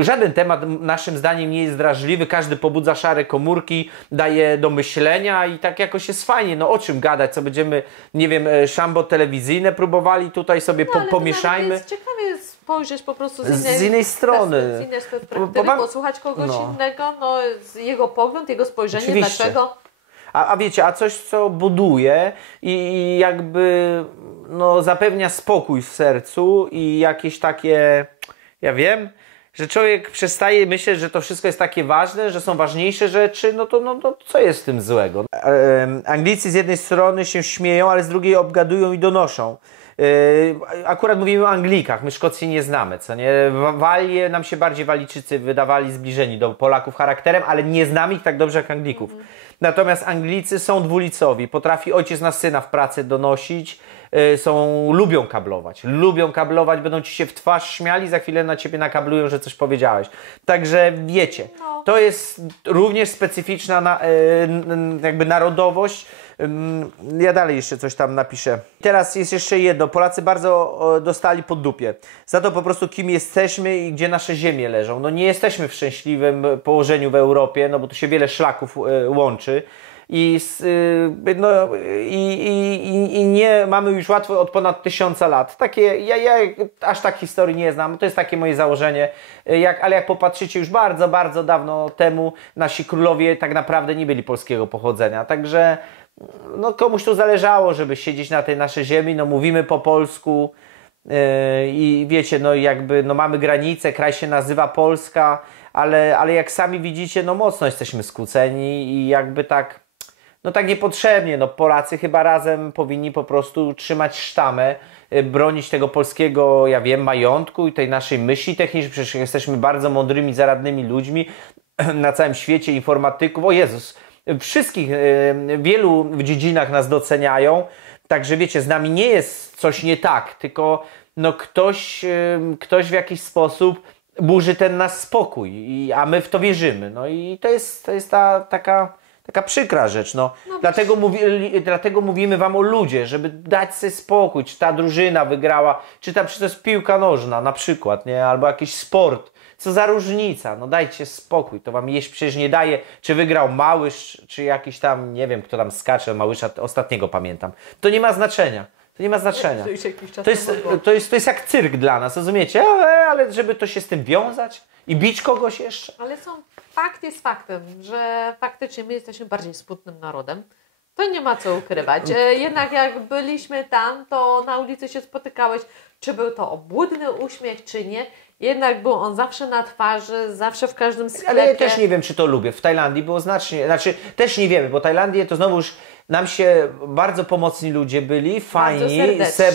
Żaden temat naszym zdaniem nie jest drażliwy, każdy pobudza szare komórki, daje do myślenia i tak jakoś jest fajnie. No o czym gadać, co będziemy, nie wiem, szambo telewizyjne próbowali tutaj sobie pomieszajmy. Jest ciekawie spojrzeć po prostu z innej strony. Z innej perspektywy, posłuchać kogoś innego, no, jego pogląd, jego spojrzenie, oczywiście. Dlaczego. A wiecie, a coś, co buduje i jakby no, zapewnia spokój w sercu i jakieś takie, ja wiem, że człowiek przestaje myśleć, że to wszystko jest takie ważne, że są ważniejsze rzeczy, no to co jest w tym złego? Anglicy z jednej strony się śmieją, ale z drugiej obgadują i donoszą. Akurat mówimy o Anglikach, my Szkocji nie znamy, co nie? Walie, nam się bardziej Walijczycy wydawali zbliżeni do Polaków charakterem, ale nie znamy ich tak dobrze jak Anglików. Natomiast Anglicy są dwulicowi, potrafi ojciec na syna w pracy donosić, lubią kablować, będą ci się w twarz śmiali, za chwilę na ciebie nakablują, że coś powiedziałeś. Także wiecie, to jest również specyficzna jakby narodowość. Ja dalej jeszcze coś tam napiszę. Teraz jest jeszcze jedno. Polacy bardzo dostali po dupie. Za to po prostu kim jesteśmy i gdzie nasze ziemie leżą. No nie jesteśmy w szczęśliwym położeniu w Europie, no bo tu się wiele szlaków łączy. I nie mamy już łatwo od ponad 1000 lat. Ja aż tak historii nie znam, to jest takie moje założenie. Ale jak popatrzycie, już bardzo, bardzo dawno temu nasi królowie tak naprawdę nie byli polskiego pochodzenia. Także no, komuś tu zależało, żeby siedzieć na tej naszej ziemi. No, mówimy po polsku i wiecie, no jakby no, mamy granicę, kraj się nazywa Polska, ale jak sami widzicie, no mocno jesteśmy skłóceni i jakby tak. No tak niepotrzebnie, no Polacy chyba razem powinni po prostu trzymać sztamę, bronić tego polskiego, ja wiem, majątku i tej naszej myśli technicznej, przecież jesteśmy bardzo mądrymi, zaradnymi ludźmi na całym świecie, informatyków, o Jezus, wszystkich, wielu w dziedzinach nas doceniają, także wiecie, z nami nie jest coś nie tak, tylko no ktoś w jakiś sposób burzy ten nasz spokój, a my w to wierzymy, no i to jest ta taka przykra rzecz, no. Dlatego mówimy wam o ludzie, żeby dać sobie spokój, czy ta drużyna wygrała, czy to jest piłka nożna na przykład, nie? Albo jakiś sport. Co za różnica, no dajcie spokój, to wam jeść przecież nie daje, czy wygrał Małysz, czy jakiś tam, nie wiem, kto tam skacze, Małysza, ostatniego pamiętam. To nie ma znaczenia. To nie ma znaczenia. To jest jak cyrk dla nas, rozumiecie? Ale żeby to się z tym wiązać i bić kogoś jeszcze. Ale fakt jest faktem, że faktycznie my jesteśmy bardziej smutnym narodem. To nie ma co ukrywać. Jednak jak byliśmy tam, to na ulicy się spotykałeś, czy był to obłudny uśmiech, czy nie. Jednak był on zawsze na twarzy, zawsze w każdym sklepie. Ale ja też nie wiem, czy to lubię. W Tajlandii było też nie wiemy, bo Tajlandię to znowuż nam się bardzo pomocni ludzie byli, fajni,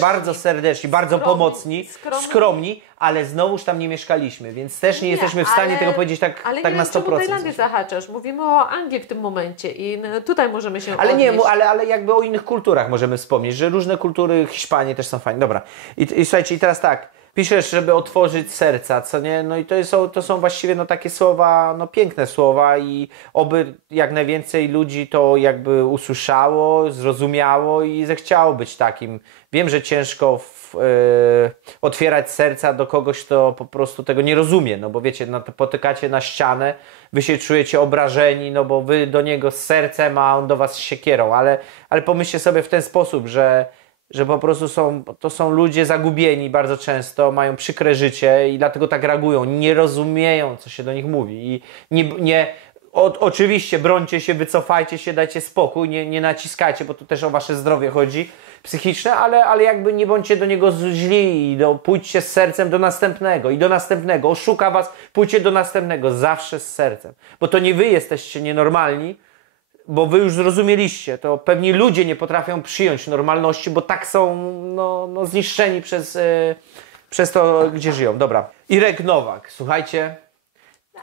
bardzo serdeczni, bardzo pomocni, skromni, ale znowuż tam nie mieszkaliśmy, więc też nie jesteśmy w stanie tego powiedzieć tak na 100%. Ale nie wiem, czemu Tajlandię zahaczasz. Mówimy o Anglii w tym momencie i tutaj możemy się ale odnieść. Ale jakby o innych kulturach możemy wspomnieć, że różne kultury, Hiszpanii też są fajne. Dobra, i słuchajcie, i teraz tak. Piszesz, żeby otworzyć serca, co nie? No i to są właściwie no, takie słowa, no piękne słowa i oby jak najwięcej ludzi to jakby usłyszało, zrozumiało i zechciało być takim. Wiem, że ciężko otwierać serca do kogoś, kto po prostu tego nie rozumie, no bo wiecie, no to potykacie na ścianę, wy się czujecie obrażeni, no bo wy do niego z sercem, a on do was z siekierą, ale pomyślcie sobie w ten sposób, że po prostu to są ludzie zagubieni bardzo często, mają przykre życie i dlatego tak reagują, nie rozumieją, co się do nich mówi. I oczywiście brońcie się, wycofajcie się, dajcie spokój, nie naciskajcie, bo tu też o wasze zdrowie chodzi psychiczne, ale jakby nie bądźcie do niego źli i pójdźcie z sercem do następnego, oszuka was, pójdźcie do następnego, zawsze z sercem, bo to nie wy jesteście nienormalni, bo wy już zrozumieliście, to pewni ludzie nie potrafią przyjąć normalności, bo tak są no zniszczeni przez to, gdzie żyją. Dobra. Irek Nowak, słuchajcie,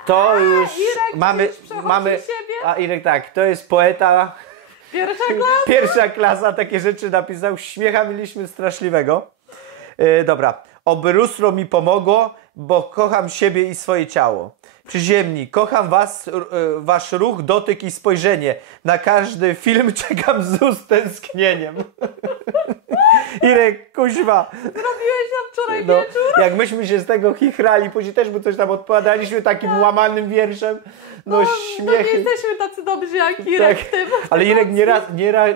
to już Irek, mamy a Irek tak, to jest poeta. Pierwsza klasa, takie rzeczy napisał, śmiecha mieliśmy straszliwego. Dobra. Oby lustro mi pomogło, bo kocham siebie i swoje ciało. Przyziemni, kocham was, wasz ruch, dotyk i spojrzenie. Na każdy film czekam z tęsknieniem. Irek, kuźwa. Zrobiłeś nam wczoraj wieczór? Jak myśmy się z tego chichrali, później też mu coś tam odpowiadaliśmy takim łamanym wierszem. No śmiechy. No nie jesteśmy tacy dobrzy jak Irek w tym. Ale Irek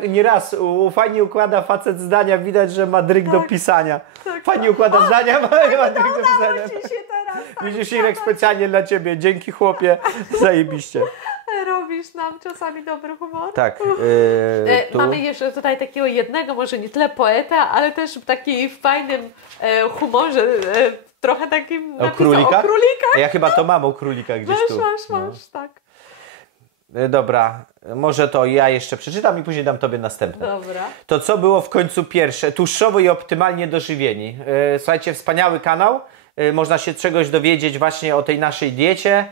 nieraz fajnie układa facet zdania, widać, że ma dryg do pisania. Fajnie układa zdania, ma dryg do pisania. Widzisz, Irek, specjalnie dla ciebie. Dzięki, chłopie. Zajebiście. Robisz nam czasami dobry humor. Tak. Mamy jeszcze tutaj takiego jednego, może nie tyle poeta, ale też w takim fajnym humorze, trochę takim o królikach? O królikach. Ja chyba to mam o królikach gdzieś tu. Masz, tak. Dobra, może to ja jeszcze przeczytam i później dam Tobie następne. Dobra. To co było w końcu pierwsze? Tłuszczowo i optymalnie dożywieni. Słuchajcie, wspaniały kanał. Można się czegoś dowiedzieć właśnie o tej naszej diecie.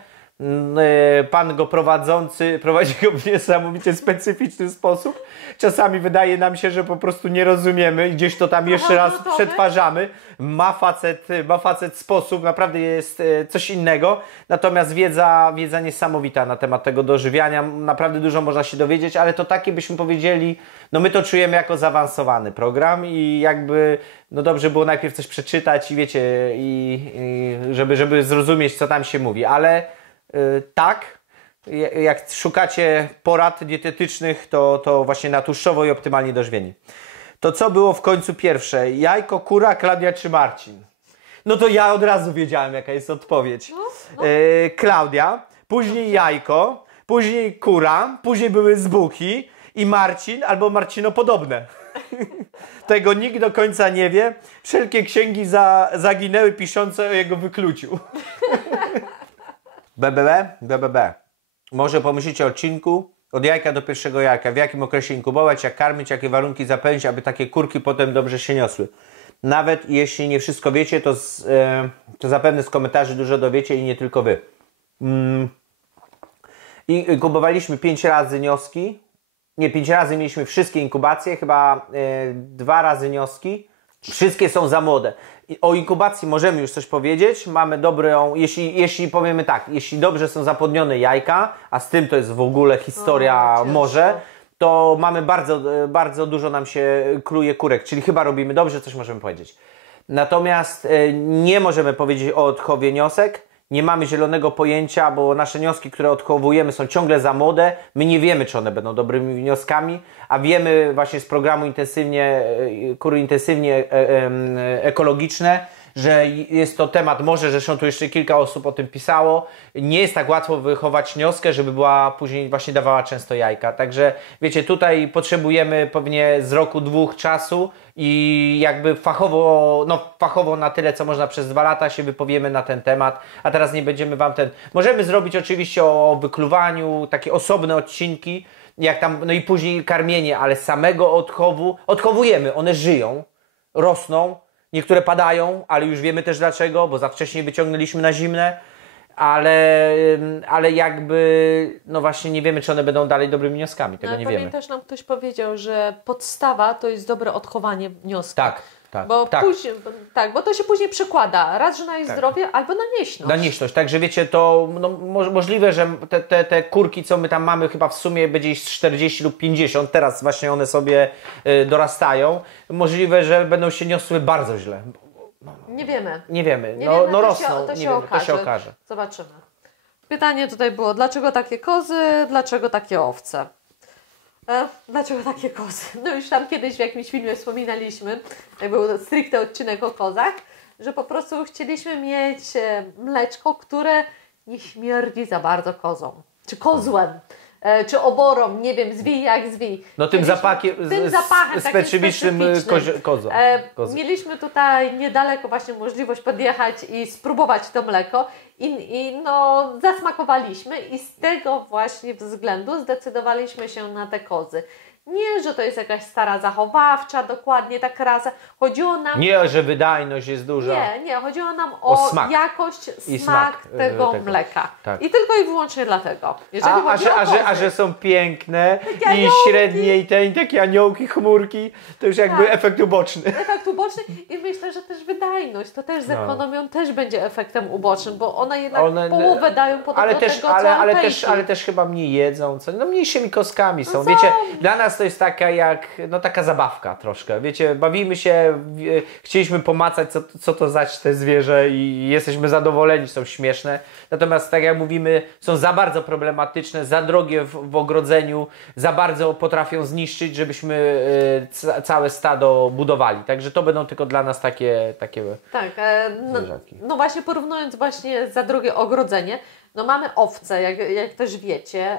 Pan go prowadzi go w niesamowicie specyficzny sposób. Czasami wydaje nam się, że po prostu nie rozumiemy i gdzieś to tam jeszcze raz przetwarzamy. Ma facet sposób, naprawdę jest coś innego. Natomiast wiedza niesamowita na temat tego dożywiania. Naprawdę dużo można się dowiedzieć, ale to takie byśmy powiedzieli, no my to czujemy jako zaawansowany program i jakby no dobrze było najpierw coś przeczytać i wiecie, żeby zrozumieć, co tam się mówi, ale tak, jak szukacie porad dietetycznych, to właśnie na tłuszczowo i optymalnie dożywieni. To co było w końcu pierwsze? Jajko, kura, Klaudia czy Marcin? No to ja od razu wiedziałem, jaka jest odpowiedź. Klaudia, później jajko, później kura, później były zbuki i Marcin albo Marcinopodobne. Tego nikt do końca nie wie. Wszelkie księgi zaginęły piszące o jego wykluciu. BBB. Może pomyślicie o odcinku od jajka do pierwszego jajka. W jakim okresie inkubować, jak karmić, jakie warunki zapewnić, aby takie kurki potem dobrze się niosły. Nawet jeśli nie wszystko wiecie, to zapewne z komentarzy dużo dowiecie i nie tylko wy. Inkubowaliśmy 5 razy nioski. Nie, 5 razy mieliśmy wszystkie inkubacje, chyba 2 razy nioski. Wszystkie są za młode. O inkubacji możemy już coś powiedzieć. Mamy dobrą, jeśli powiemy tak, jeśli dobrze są zapłodnione jajka, a z tym to jest w ogóle historia morze, to mamy bardzo dużo nam się kluje kurek, czyli chyba robimy dobrze, coś możemy powiedzieć. Natomiast nie możemy powiedzieć o odchowie niosek. Nie mamy zielonego pojęcia, bo nasze wnioski, które odchowujemy, są ciągle za młode. My nie wiemy, czy one będą dobrymi wnioskami, a wiemy właśnie z programu kury intensywnie ekologiczne, że jest to temat, może zresztą tu jeszcze kilka osób o tym pisało, nie jest tak łatwo wychować nioskę, żeby była później właśnie dawała często jajka. Także wiecie, tutaj potrzebujemy pewnie z roku, 2 czasu i jakby fachowo na tyle, co można przez 2 lata się wypowiemy na ten temat, a teraz nie będziemy wam Możemy zrobić oczywiście o wykluwaniu, takie osobne odcinki, jak tam, no i później karmienie, ale samego odchowujemy, one żyją, rosną, niektóre padają, ale już wiemy też dlaczego, bo za wcześnie wyciągnęliśmy na zimne, ale jakby, no właśnie nie wiemy, czy one będą dalej dobrymi wnioskami, tego nie wiemy. Też nam ktoś powiedział, że podstawa to jest dobre odchowanie wnioska. Tak. Później, bo to się później przekłada raz, że na jej zdrowie, albo na nieśność. Na nieśność, także wiecie, to możliwe, że te kurki, co my tam mamy, chyba w sumie będzie ich 40 lub 50, teraz właśnie one sobie dorastają. Możliwe, że będą się niosły bardzo źle. Nie wiemy. Rosną. To się okaże. Zobaczymy. Pytanie tutaj było, dlaczego takie kozy, dlaczego takie owce? Dlaczego takie kozy? No już tam kiedyś w jakimś filmie wspominaliśmy, jak był stricte odcinek o kozach, że po prostu chcieliśmy mieć mleczko, które nie śmierdzi za bardzo kozą, czy kozłem, czy oborą, nie wiem, zwij jak zwij. No tym zapachem specyficznym kozy. Mieliśmy tutaj niedaleko właśnie możliwość podjechać i spróbować to mleko i zasmakowaliśmy i z tego właśnie względu zdecydowaliśmy się na te kozy. Nie, że to jest jakaś stara zachowawcza, dokładnie tak rasa. Chodziło nam... Nie, że wydajność jest duża. Nie, chodziło nam o smak. Jakość, smak tego mleka. Tak. I tylko i wyłącznie dlatego. A że są piękne i średnie i takie aniołki, chmurki, to już jakby efekt uboczny. Efekt uboczny i myślę, że też wydajność, to też z ekonomią też będzie efektem ubocznym, bo one jednak połowę dają podobno tego, co ale też chyba mniej jedzą, mniejszymi kostkami są. Wiecie, dla nas to jest taka zabawka troszkę. Wiecie, bawimy się, chcieliśmy pomacać, co to za te zwierzę i jesteśmy zadowoleni, są śmieszne. Natomiast tak jak mówimy, są za bardzo problematyczne, za drogie w ogrodzeniu, za bardzo potrafią zniszczyć, żebyśmy całe stado budowali. Także to będą tylko dla nas takie tak, no właśnie porównując właśnie za drogie ogrodzenie, no mamy owce, jak też wiecie,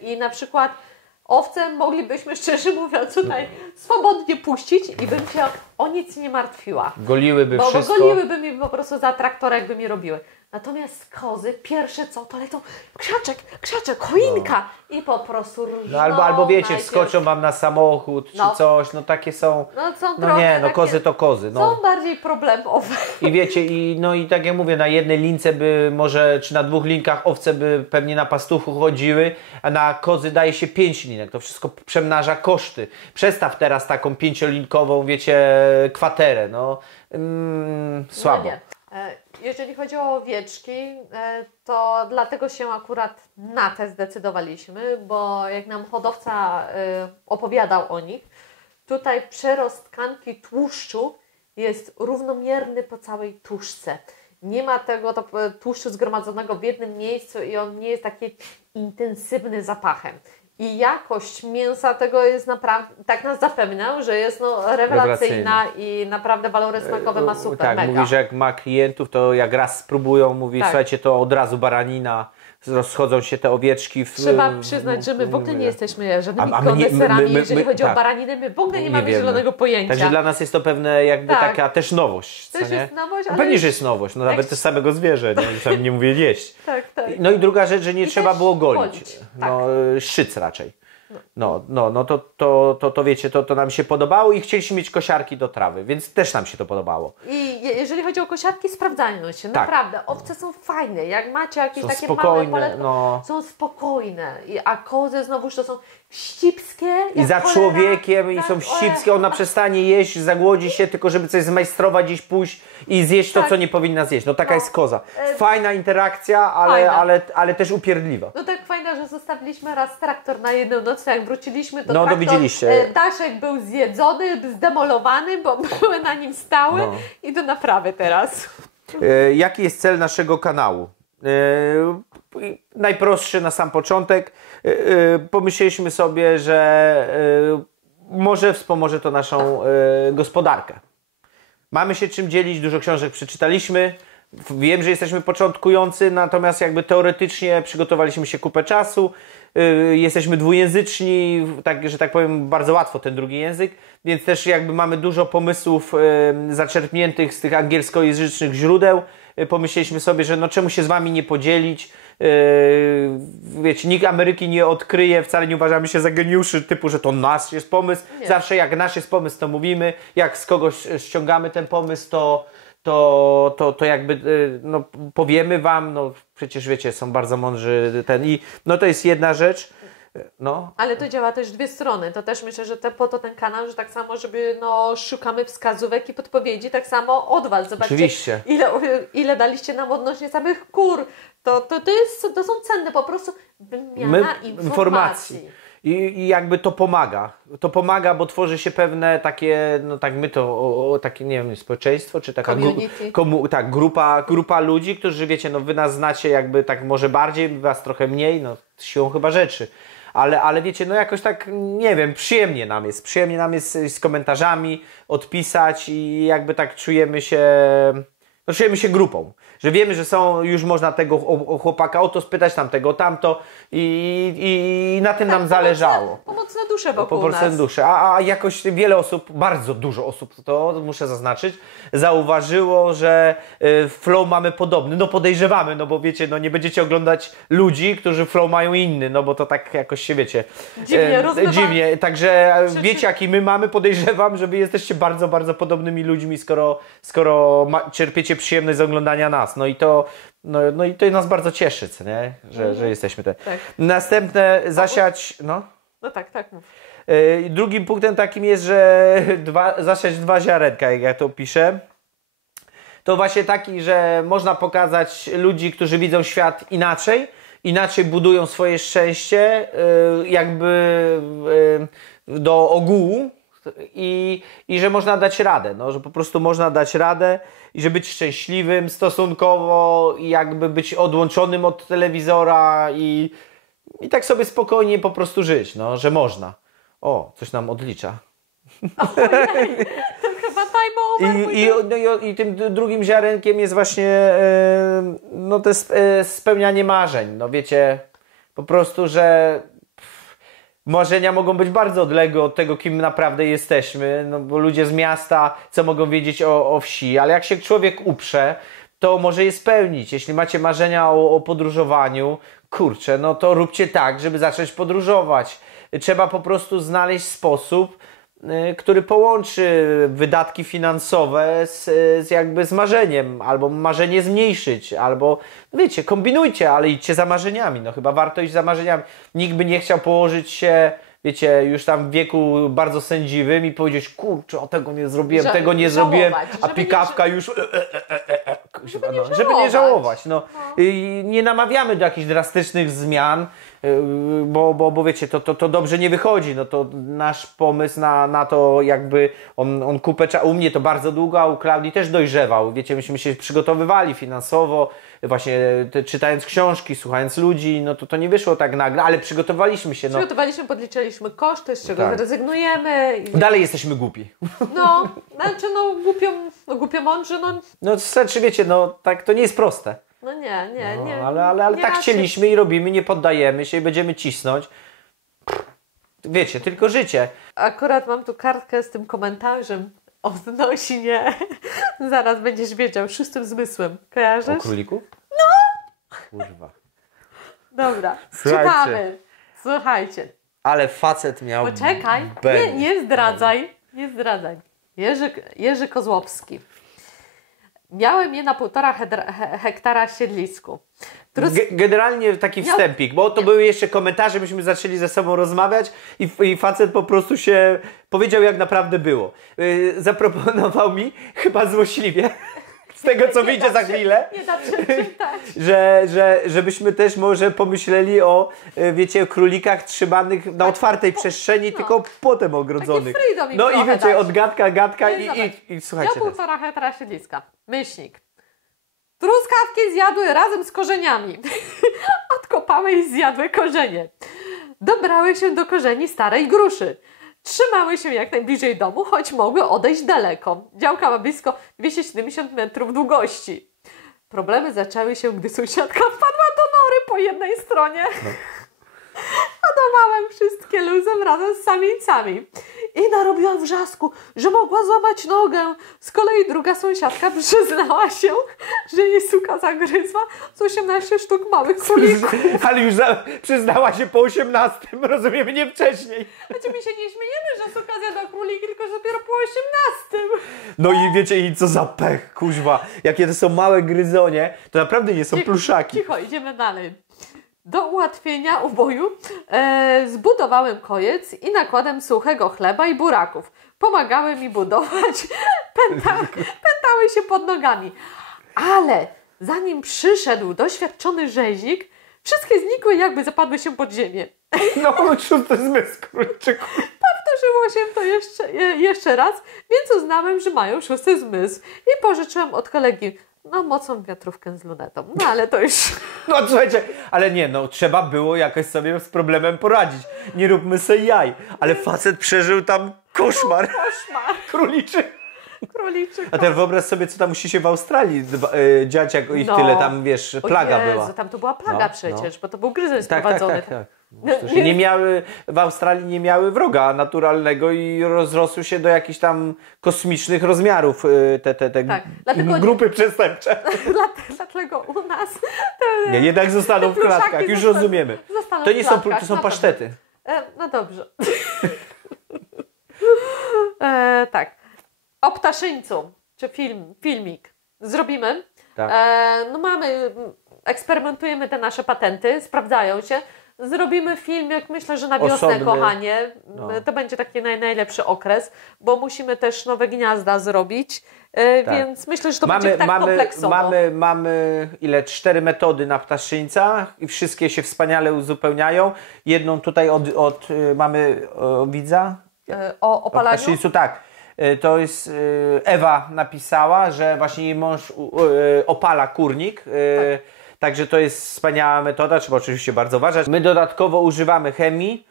i na przykład owce moglibyśmy, szczerze mówiąc, tutaj swobodnie puścić i bym się o nic nie martwiła. Goliłyby Bo wszystko. goliłyby mi po prostu za traktora, jakby mi robiły. Natomiast kozy, pierwsze co, to lecą krzaczek, choinka i po prostu rżną. No albo wiecie, najpierw. wskoczą wam na samochód czy coś, no takie są. No, są No trochę nie, no takie, kozy to kozy. No. są bardziej problemowe. I wiecie, i tak jak mówię, na jednej lince by może, czy na 2 linkach owce by pewnie na pastuchu chodziły, a na kozy daje się 5 linek. To wszystko przemnaża koszty. Przestaw teraz taką 5-linkową, wiecie, kwaterę. No, słabo. No nie. Jeżeli chodzi o owieczki, to dlatego się akurat na te zdecydowaliśmy, bo jak nam hodowca opowiadał o nich, tutaj przerost tkanki tłuszczu jest równomierny po całej tuszce. Nie ma tego tłuszczu zgromadzonego w jednym miejscu i on nie jest taki intensywny zapachem. I jakość mięsa tego jest naprawdę, tak nas zapewniał, że jest rewelacyjna i naprawdę walory smakowe ma super, Tak, mega. mówi, że jak ma klientów, to jak raz spróbują, mówi, Tak. słuchajcie, to od razu baranina, rozchodzą się te owieczki. Trzeba przyznać, że my w ogóle nie jesteśmy żadnymi A my nie- koneserami, jeżeli chodzi o tak. baraniny, my w ogóle nie Nie mamy wiemy. zielonego pojęcia. Także dla nas jest to pewne jakby Tak. taka też nowość. Też co nie? jest nowość, No ale pewnie, już- że jest nowość, no jak- nawet też samego zwierzę, nie? Sam nie mówię jeść. Tak, tak. No i druga rzecz, że nie I trzeba też było golić. golić, tak. No, szyc raczej. No to wiecie, to nam się podobało i chcieliśmy mieć kosiarki do trawy, więc też nam się to podobało. I jeżeli chodzi o kosiarki, sprawdzają się. Tak. Naprawdę, owce są fajne. Jak macie jakieś Są takie spokojne, małe poletko, no. są spokojne. A kozy znowuż to są wścibskie. I jak za cholera. człowiekiem, i Tak, są wścibskie, ona przestanie jeść, zagłodzi się, tylko żeby coś zmajstrować, gdzieś pójść i zjeść to, Tak. co nie powinna zjeść. No taka No. jest koza. Fajna interakcja, ale też upierdliwa. No tak fajne, że zostawiliśmy raz traktor na jedną noc, jak wróciliśmy, to No, to traktor, widzieliście. daszek był zjedzony, zdemolowany, bo były na nim stałe No. i do naprawy teraz. Jaki jest cel naszego kanału? Najprostszy na sam początek. Pomyśleliśmy sobie, że może wspomoże to naszą gospodarkę. Mamy się czym dzielić, dużo książek przeczytaliśmy. Wiem, że jesteśmy początkujący, natomiast jakby teoretycznie przygotowaliśmy się kupę czasu. Jesteśmy dwujęzyczni, tak, że tak powiem, bardzo łatwo ten drugi język, więc też jakby mamy dużo pomysłów zaczerpniętych z tych angielskojęzycznych źródeł. Pomyśleliśmy sobie, że no czemu się z wami nie podzielić. Wiecie, nikt Ameryki nie odkryje, wcale nie uważamy się za geniuszy, typu, że to nasz jest pomysł. Nie. Zawsze jak nasz jest pomysł, to mówimy. Jak z kogoś ściągamy ten pomysł, to jakby no, powiemy wam, no przecież wiecie, są bardzo mądrzy i no to jest jedna rzecz. No. Ale to działa też w dwie strony. To też myślę, że po to ten kanał, że tak samo, żeby szukamy wskazówek i podpowiedzi, tak samo od was. Zobaczcie, Oczywiście. ile daliście nam odnośnie samych kur. To są cenne po prostu wymiana informacji. I jakby to pomaga. To pomaga, bo tworzy się pewne takie, no tak my to, takie nie wiem, społeczeństwo, czy taka Community. tak, grupa ludzi, którzy wiecie, no wy nas znacie jakby tak może bardziej, was trochę mniej, no siłą chyba rzeczy. Ale wiecie, no jakoś tak, nie wiem, przyjemnie nam jest z komentarzami odpisać i jakby tak czujemy się grupą. Że wiemy, że już można tego chłopaka o to spytać, tamto i na tym nam zależało. Pomocne dusze wokół Po prostu nas. dusze. A jakoś wiele osób, bardzo dużo osób, to muszę zaznaczyć, zauważyło, że flow mamy podobny. No podejrzewamy, no bo wiecie, no nie będziecie oglądać ludzi, którzy flow mają inny, no bo to tak jakoś się wiecie. Dziwnie rozmywa. Dziwnie, także wiecie jaki my mamy, podejrzewam, że wy jesteście bardzo, bardzo podobnymi ludźmi, skoro czerpiecie przyjemność z oglądania nas. No i to nas bardzo cieszy, co nie? Że jesteśmy te. Tak. Następne zasiać, no. No tak mów. Drugim punktem takim jest, że zasiać 2 ziarenka, jak ja to piszę. To właśnie taki, że można pokazać ludzi, którzy widzą świat inaczej budują swoje szczęście, jakby do ogółu i że można dać radę, no, że po prostu można dać radę i że być szczęśliwym stosunkowo i jakby być odłączonym od telewizora i tak sobie spokojnie po prostu żyć, no, że można. O, coś nam odlicza. To chyba time I tym drugim ziarenkiem jest właśnie no to jest spełnianie marzeń. No wiecie, po prostu, że marzenia mogą być bardzo odległe od tego, kim naprawdę jesteśmy, no bo ludzie z miasta, co mogą wiedzieć o wsi, ale jak się człowiek uprze, to może je spełnić. Jeśli macie marzenia o podróżowaniu, kurczę, no to róbcie tak, żeby zacząć podróżować. Trzeba po prostu znaleźć sposób, który połączy wydatki finansowe z marzeniem, albo marzenie zmniejszyć, albo wiecie, kombinujcie, ale idźcie za marzeniami, no chyba warto iść za marzeniami. Nikt by nie chciał położyć się, wiecie, już tam w wieku bardzo sędziwym i powiedzieć, kurczę, o tego nie zrobiłem, tego nie zrobiłem, a pikawka już... Żeby nie żałować. No. I nie namawiamy do jakichś drastycznych zmian, bo wiecie, to dobrze nie wychodzi. No to nasz pomysł na to jakby on kupę czasu, u mnie to bardzo długo, a u Klaudii też dojrzewał. Wiecie, myśmy się przygotowywali finansowo, właśnie czytając książki, słuchając ludzi, no to nie wyszło tak nagle, ale przygotowaliśmy się. No. Przygotowaliśmy, podliczyliśmy koszty, z czego rezygnujemy. Dalej jesteśmy głupi. No, znaczy głupio mądrzy, no. No znaczy wiecie, no tak to nie jest proste. No nie. Ale tak chcieliśmy i robimy, nie poddajemy się i będziemy cisnąć. Wiecie, tylko życie. Akurat mam tu kartkę z tym komentarzem odnośnie, zaraz będziesz wiedział, szóstym zmysłem. Kojarzysz? O króliku? No! Kurwa. Dobra, Słuchajcie. czytamy. Słuchajcie. Ale facet miał... Poczekaj, nie zdradzaj. Nie zdradzaj. Jerzy Kozłowski. Miałem je na 1,5 hektara siedlisku. Generalnie taki wstępik, bo to były jeszcze komentarze, myśmy zaczęli ze sobą rozmawiać i facet po prostu się powiedział, jak naprawdę było. Zaproponował mi, chyba złośliwie, z tego co wyjdzie za chwilę, Nie da przeczytać. żebyśmy też może pomyśleli o, wiecie, królikach trzymanych na otwartej przestrzeni, tylko płotem ogrodzonych. No i wiecie, dać. od gadka i słuchajcie. Ja 1,5 hektara siedliska. Myślnik. Truskawki zjadły razem z korzeniami. Odkopały i zjadły korzenie. Dobrały się do korzeni starej gruszy. Trzymały się jak najbliżej domu, choć mogły odejść daleko. Działka ma blisko 270 metrów długości. Problemy zaczęły się, gdy sąsiadka wpadła do nory po jednej stronie. Hodowałem wszystkie luzem razem z samicami. I narobiłam wrzasku, że mogła złamać nogę. Z kolei druga sąsiadka przyznała się, że jej suka zagryzła z 18 sztuk małych królików. Ale już przyznała się po 18, rozumiem, nie wcześniej. Znaczy my się nie śmiejemy, że suka zjada króliki, tylko że dopiero po 18. No i wiecie, i co za pech, kuźwa. Jakie to są małe gryzonie, to naprawdę nie są pluszaki. Cicho, idziemy dalej. Do ułatwienia uboju zbudowałem kojec i nakładem suchego chleba i buraków. Pomagały mi budować, pętały się pod nogami. Ale zanim przyszedł doświadczony rzeźnik, wszystkie znikły, jakby zapadły się pod ziemię. No, szósty zmysł, kurczyku. Powtórzyło się to jeszcze raz, więc uznałem, że mają szósty zmysł i pożyczyłem od kolegi mocną wiatrówkę z lunetą. No ale to już... No słuchajcie, ale nie, no trzeba było jakoś sobie z problemem poradzić. Nie róbmy sobie jaj. Ale facet przeżył tam koszmar. Koszmar. Króliczy. Króliczy. A teraz wyobraź sobie, co tam musi się w Australii dziać, jak ich tyle tam, wiesz, plaga była. Tam to była plaga przecież, bo to był gryzes sprowadzony. Tak. W Australii nie miały wroga naturalnego i rozrosły się do jakichś tam kosmicznych rozmiarów te grupy przestępcze. Dlatego u nas... Nie, jednak zostaną w klatkach, już rozumiemy. To nie są, to są pasztety. No dobrze. Tak. O ptaszyńcu, czy filmik zrobimy. Tak. Eksperymentujemy te nasze patenty, sprawdzają się. Zrobimy filmik, myślę, że na wiosnę, osobny, kochanie. To będzie taki najlepszy okres, bo musimy też nowe gniazda zrobić, więc myślę, że to będzie tak kompleksowo. Mamy 4 metody na ptaszyńca i wszystkie się wspaniale uzupełniają. Jedną tutaj mamy widza? O opalaniu? Ptaszyńcu, tak. To jest Ewa napisała, że właśnie jej mąż opala kurnik. Tak. Także to jest wspaniała metoda, trzeba oczywiście bardzo uważać. My dodatkowo używamy chemii,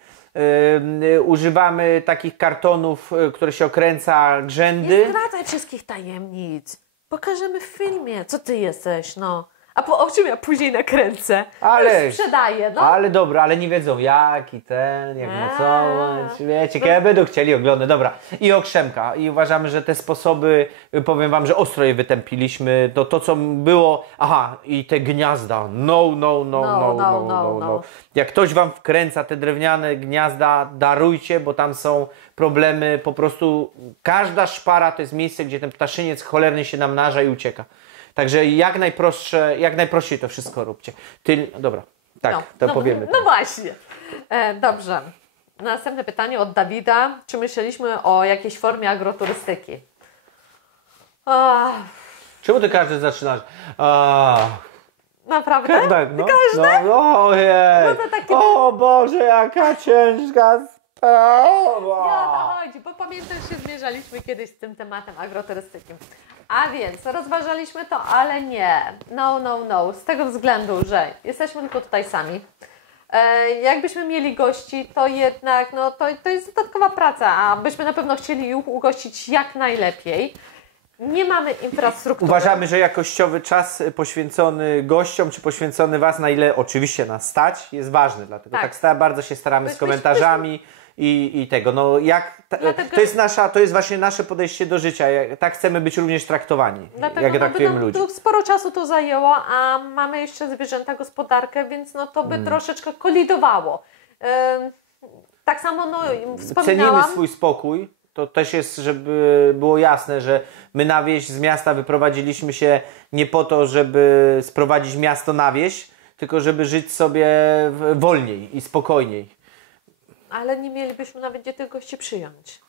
używamy takich kartonów, które się okręca, grzędy. Nie zdradzaj wszystkich tajemnic. Pokażemy w filmie, co ty jesteś, no. o czym ja później nakręcę? Ale Sprzedaję, no. Ale dobra, ale nie wiedzą jak i jak mocować, wiecie, kiedy będą chcieli oglądać. Dobra, i okrzemka. I uważamy, że te sposoby, powiem wam, że ostro je wytępiliśmy. To co było, i te gniazda. No. Jak ktoś wam wkręca te drewniane gniazda, darujcie, bo tam są problemy, po prostu każda szpara to jest miejsce, gdzie ten ptaszyniec cholerny się namnaża i ucieka. Także jak najprościej to wszystko róbcie. Dobra, tak, powiemy. No właśnie. Dobrze. Następne pytanie od Dawida. Czy myśleliśmy o jakiejś formie agroturystyki? Czemu ty każdy zaczynasz? Naprawdę? Tak, no. Każdy? Ojej. To takie... O Boże, jaka ciężka sprawa. Nie o to chodzi, bo pamiętasz, się zmierzaliśmy kiedyś z tym tematem agroturystyki. A więc rozważaliśmy to, ale nie. No. Z tego względu, że jesteśmy tylko tutaj sami. Jakbyśmy mieli gości, to jednak to jest dodatkowa praca, a byśmy na pewno chcieli ich ugościć jak najlepiej. Nie mamy infrastruktury. Uważamy, że jakościowy czas poświęcony gościom, czy poświęcony Was, na ile oczywiście nas stać, jest ważny. Dlatego tak bardzo się staramy z komentarzami. I tego, to jest właśnie nasze podejście do życia, tak chcemy być również traktowani, jak traktujemy ludzi. Sporo czasu to zajęło, a mamy jeszcze zwierzęta, gospodarkę, więc to by troszeczkę kolidowało. Tak samo wspominałam. Cenimy swój spokój, to też jest, żeby było jasne, że my na wieś z miasta wyprowadziliśmy się nie po to, żeby sprowadzić miasto na wieś, tylko żeby żyć sobie wolniej i spokojniej. Ale nie mielibyśmy nawet gdzie tych gości przyjąć.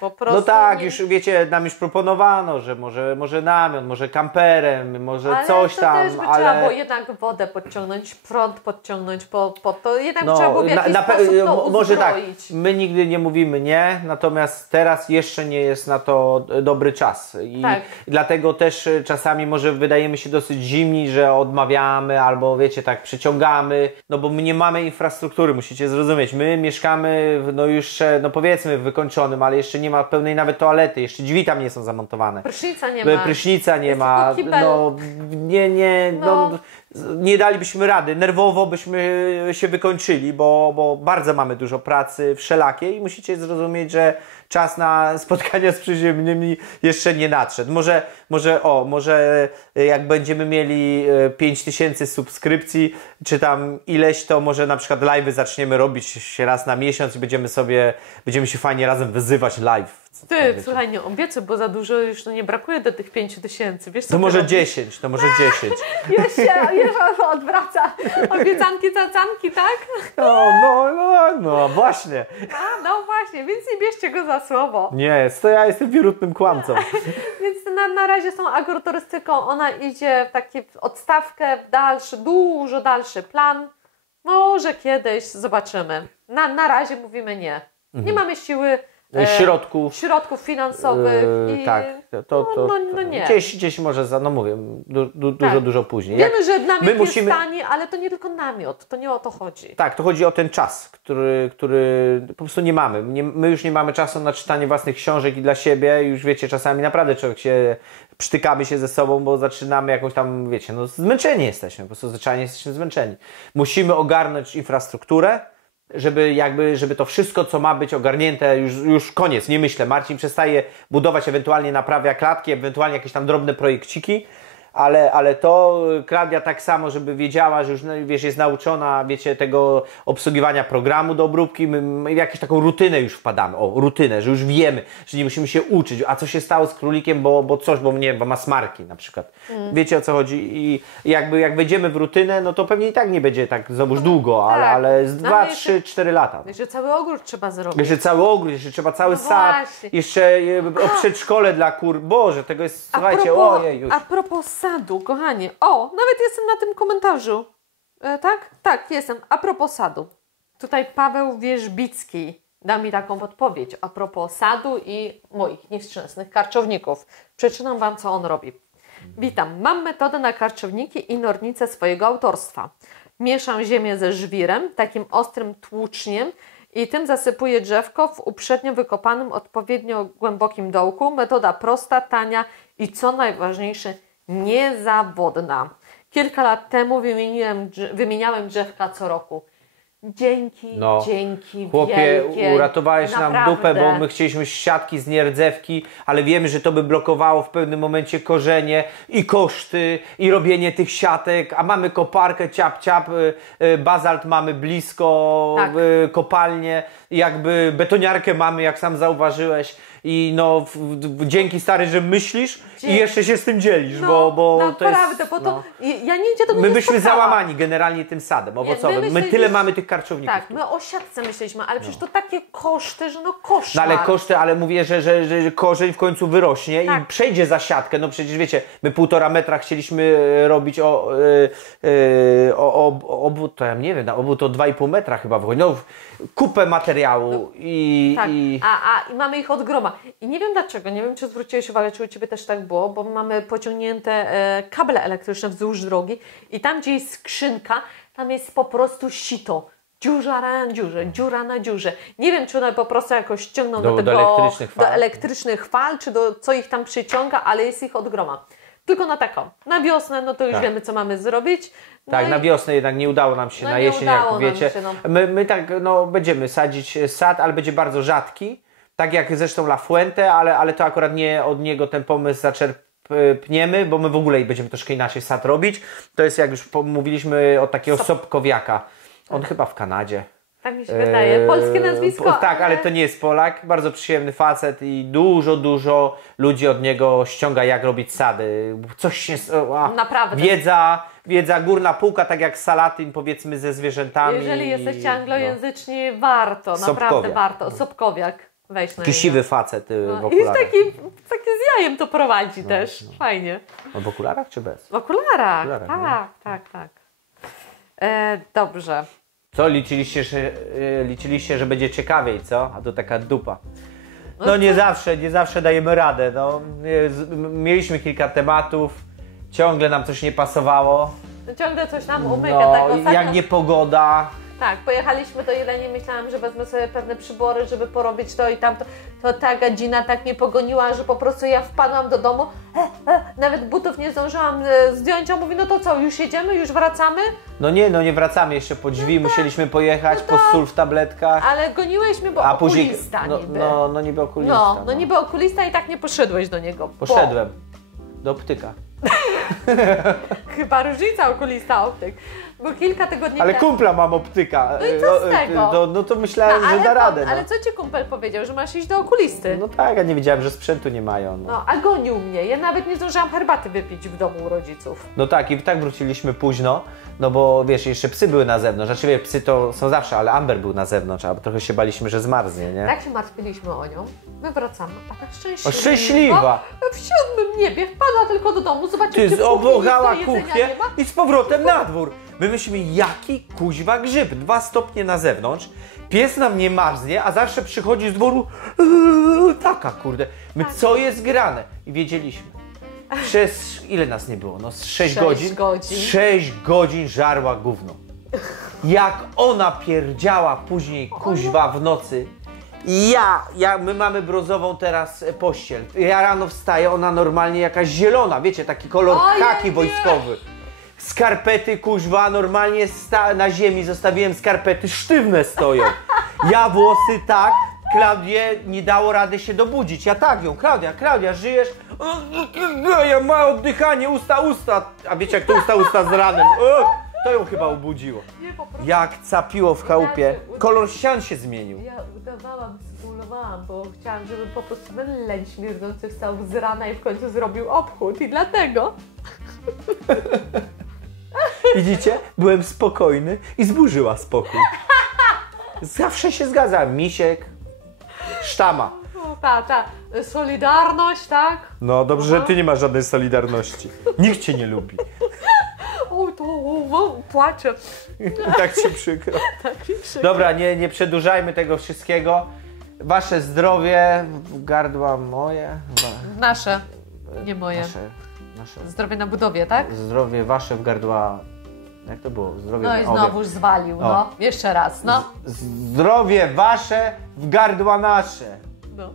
Po prostu no tak, już wiecie, nam już proponowano, że może namiot, może kamperem, może coś tam, ale to też by trzeba było jednak wodę podciągnąć, prąd podciągnąć po to, jednak trzeba było w jakiś sposób to może tak, uzbroić. my nigdy nie mówimy nie, natomiast teraz jeszcze nie jest na to dobry czas i dlatego też czasami może wydajemy się dosyć zimni, że odmawiamy albo wiecie, tak przyciągamy, bo my nie mamy infrastruktury, musicie zrozumieć, my mieszkamy już powiedzmy w wykończonym, ale jeszcze nie ma pełnej nawet toalety, jeszcze drzwi tam nie są zamontowane. Prysznica nie ma. Nie dalibyśmy rady. Nerwowo byśmy się wykończyli, bo bardzo mamy dużo pracy wszelakiej i musicie zrozumieć, że czas na spotkania z przyziemnymi jeszcze nie nadszedł. Może jak będziemy mieli 5000 subskrypcji, czy tam ileś, to może na przykład live'y zaczniemy robić raz na miesiąc i będziemy się fajnie razem wyzywać live. Słuchaj, nie obiecuj, bo za dużo już nie brakuje do tych 5000. Wiesz, co to może 10, to może 10. Już odwraca. Obiecanki, cacanki, tak? No, właśnie. No właśnie, więc nie bierzcie go za słowo. Nie, to ja jestem wirutnym kłamcą. Więc na razie z tą agroturystyką ona idzie w taką odstawkę, w dużo dalszy plan. Może kiedyś zobaczymy. Na razie mówimy nie. Nie mamy siły. Środków finansowych. Tak, nie. Gdzieś może, mówię, dużo później. Wiemy, że namiot jest tani, ale to nie tylko namiot, to nie o to chodzi. Tak, to chodzi o ten czas, który po prostu nie mamy. My już nie mamy czasu na czytanie własnych książek i dla siebie. Już wiecie, czasami naprawdę przytykamy się ze sobą, bo zaczynamy jakąś tam, wiecie, zmęczeni jesteśmy, po prostu zwyczajnie jesteśmy zmęczeni. Musimy ogarnąć infrastrukturę, żeby to wszystko, co ma być ogarnięte, już koniec, nie myślę. Marcin przestaje budować, ewentualnie naprawia klatki, ewentualnie jakieś tam drobne projekciki, ale to Klaudia tak samo, żeby wiedziała, że już wiesz, jest nauczona, wiecie, tego obsługiwania programu do obróbki, my w jakąś taką rutynę już wpadamy, rutynę, że już wiemy, że nie musimy się uczyć, a co się stało z królikiem, bo nie wiem, bo ma smarki na przykład. Wiecie, o co chodzi i jak wejdziemy w rutynę, to pewnie i tak nie będzie tak znowuż długo, ale z 2, 3, 4 lata. Jeszcze cały ogród trzeba zrobić. Jeszcze cały ogród, jeszcze trzeba cały sad, właśnie. jeszcze przedszkole dla kur. Boże, tego jest, słuchajcie, ojej. A propos sadu, kochanie. Nawet jestem na tym komentarzu. Tak? Tak, jestem. A propos sadu. Tutaj Paweł Wierzbicki da mi taką podpowiedź a propos sadu i moich nieszczęsnych karczowników. Przeczytam Wam, co on robi. Witam. Mam metodę na karczowniki i nornice swojego autorstwa. Mieszam ziemię ze żwirem, takim ostrym tłuczniem i tym zasypuję drzewko w uprzednio wykopanym, odpowiednio głębokim dołku. Metoda prosta, tania i co najważniejsze, niezawodna. Kilka lat temu wymieniałem drzewka co roku. Dzięki Chłopie, wielkie. uratowałeś nam Naprawdę. dupę, bo my chcieliśmy siatki z nierdzewki, ale wiemy, że to by blokowało w pewnym momencie korzenie i koszty i robienie tych siatek, a mamy koparkę, ciap, bazalt mamy blisko, Tak. kopalnię, jakby betoniarkę mamy, jak sam zauważyłeś. I no, dzięki stary, że myślisz i jeszcze się z tym dzielisz, bo to jest... Naprawdę, bo to... Ja nigdzie tego My nie byśmy spotkałam. załamani generalnie tym sadem owocowym. My myśleliśmy- tyle mamy tych karczowników. Tak, my o siatce myśleliśmy, ale przecież to takie koszty, że koszmar. No ale koszty, ale mówię, że korzeń w końcu wyrośnie Tak. i przejdzie za siatkę. No przecież wiecie, my 1,5 metra chcieliśmy robić obwód, to ja nie wiem, na obwód to 2,5 metra chyba wychodzi. No kupę materiału i... Tak, i mamy ich od groma. I nie wiem dlaczego, nie wiem czy zwróciłeś uwagę, czy u Ciebie też tak było, bo mamy pociągnięte kable elektryczne wzdłuż drogi i tam, gdzie jest skrzynka, tam jest po prostu sito. Dziura na dziurze, dziura na dziurze. Nie wiem, czy one po prostu jakoś ciągną do elektrycznych fal, czy co ich tam przyciąga, ale jest ich od groma. Tylko na taką. Na wiosnę, no to już wiemy, co mamy zrobić. No tak, i... na wiosnę jednak nie udało nam się, na jesień, jak wiecie. My tak, będziemy sadzić sad, ale będzie bardzo rzadki. Tak jak zresztą La Fuente, ale to akurat nie od niego ten pomysł zaczerpniemy, bo my w ogóle będziemy troszkę inaczej sad robić. To jest, jak już mówiliśmy, od takiego Sobkowiaka. On chyba w Kanadzie. Tak mi się wydaje. Polskie nazwisko. Tak, ale to nie jest Polak. Bardzo przyjemny facet i dużo ludzi od niego ściąga, jak robić sady. Coś się... Naprawdę. Wiedza, górna półka, tak jak Salatin, powiedzmy, ze zwierzętami. Jeżeli jesteście anglojęzyczni, warto, naprawdę warto. Sobkowiak. Weź na taki siwy facet w okularach. I taki z jajem to prowadzi też. Fajnie. A w okularach czy bez? W okularach. Tak. Dobrze. Co, liczyliście, że będzie ciekawiej, co? A to taka dupa. No nie zawsze dajemy radę. No. Mieliśmy kilka tematów, ciągle nam coś nie pasowało. No, ciągle coś nam umyka. No, tak, ostatnio... jak nie pogoda. Tak, pojechaliśmy do Jeleni, myślałam, że wezmę sobie pewne przybory, żeby porobić to i tamto. To ta godzina tak mnie pogoniła, że po prostu ja wpadłam do domu, nawet butów nie zdążyłam zdjąć, a mówi, no to co, już jedziemy, już wracamy? No nie wracamy jeszcze po drzwi, musieliśmy pojechać, po sól w tabletkach. Ale goniłeś mnie, bo okulista niby. No niby okulista. No niby okulista i tak nie poszedłeś do niego. Poszedłem do optyka. Chyba różnica okulista optyk. Bo kilka tygodni Ale temu... kumpla mam optyka. No i co z tego? No to myślałem, że da radę. Ale co Ci kumpel powiedział, że masz iść do okulisty? No tak, ja nie wiedziałem, że sprzętu nie mają. No, a gonił mnie. Ja nawet nie zdążyłam herbaty wypić w domu u rodziców. No tak, i tak wróciliśmy późno, no bo wiesz, jeszcze psy były na zewnątrz. Znaczy psy to są zawsze, ale Amber był na zewnątrz, a trochę się baliśmy, że zmarznie, nie? Tak się martwiliśmy o nią. My wracamy, a tak szczęśliwa. Szczęśliwa! W 7. niebie wpadła tylko do domu, zobaczyła, Ty obłogała kuchnię i z powrotem na dwór. My myślimy, jaki kuźwa grzyb, 2 stopnie na zewnątrz, pies nam nie marznie, a zawsze przychodzi z dworu, taka kurde, my co jest grane? I wiedzieliśmy. Przez ile nas nie było? No z 6 godzin? 6 godzin żarła gówno. Jak ona pierdziała później kuźwa w nocy. My mamy brązową teraz pościel. Ja rano wstaję, ona normalnie jakaś zielona, wiecie, taki kolor khaki wojskowy. Skarpety, kuźwa, normalnie na ziemi zostawiłem skarpety, sztywne stoją. Ja włosy tak, Klaudię nie dało rady się dobudzić. Ja tak ją, Klaudia, żyjesz? Ja ma oddychanie, usta. A wiecie jak to usta z ranem? To ją chyba obudziło. Jak capiło w chałupie. Kolor ścian się zmienił. Ja symulowałam, bo chciałam, żeby po prostu ten leń śmierdzący wstał z rana i w końcu zrobił obchód i dlatego... Widzicie? Byłem spokojny i zburzyła spokój. Zawsze się zgadza. Misiek, sztama. Ta solidarność, tak? No dobrze, że ty nie masz żadnej solidarności. Nikt cię nie lubi. O, to płaczę. Tak ci przykro. Dobra, nie przedłużajmy tego wszystkiego. Wasze zdrowie, gardła moje. Nasze, nie moje. Nasze. Zdrowie na budowie, tak? Zdrowie wasze w gardła... Jak to było? Zdrowie no i znowuż zwalił, no. Jeszcze raz, no. Zdrowie wasze w gardła nasze. No.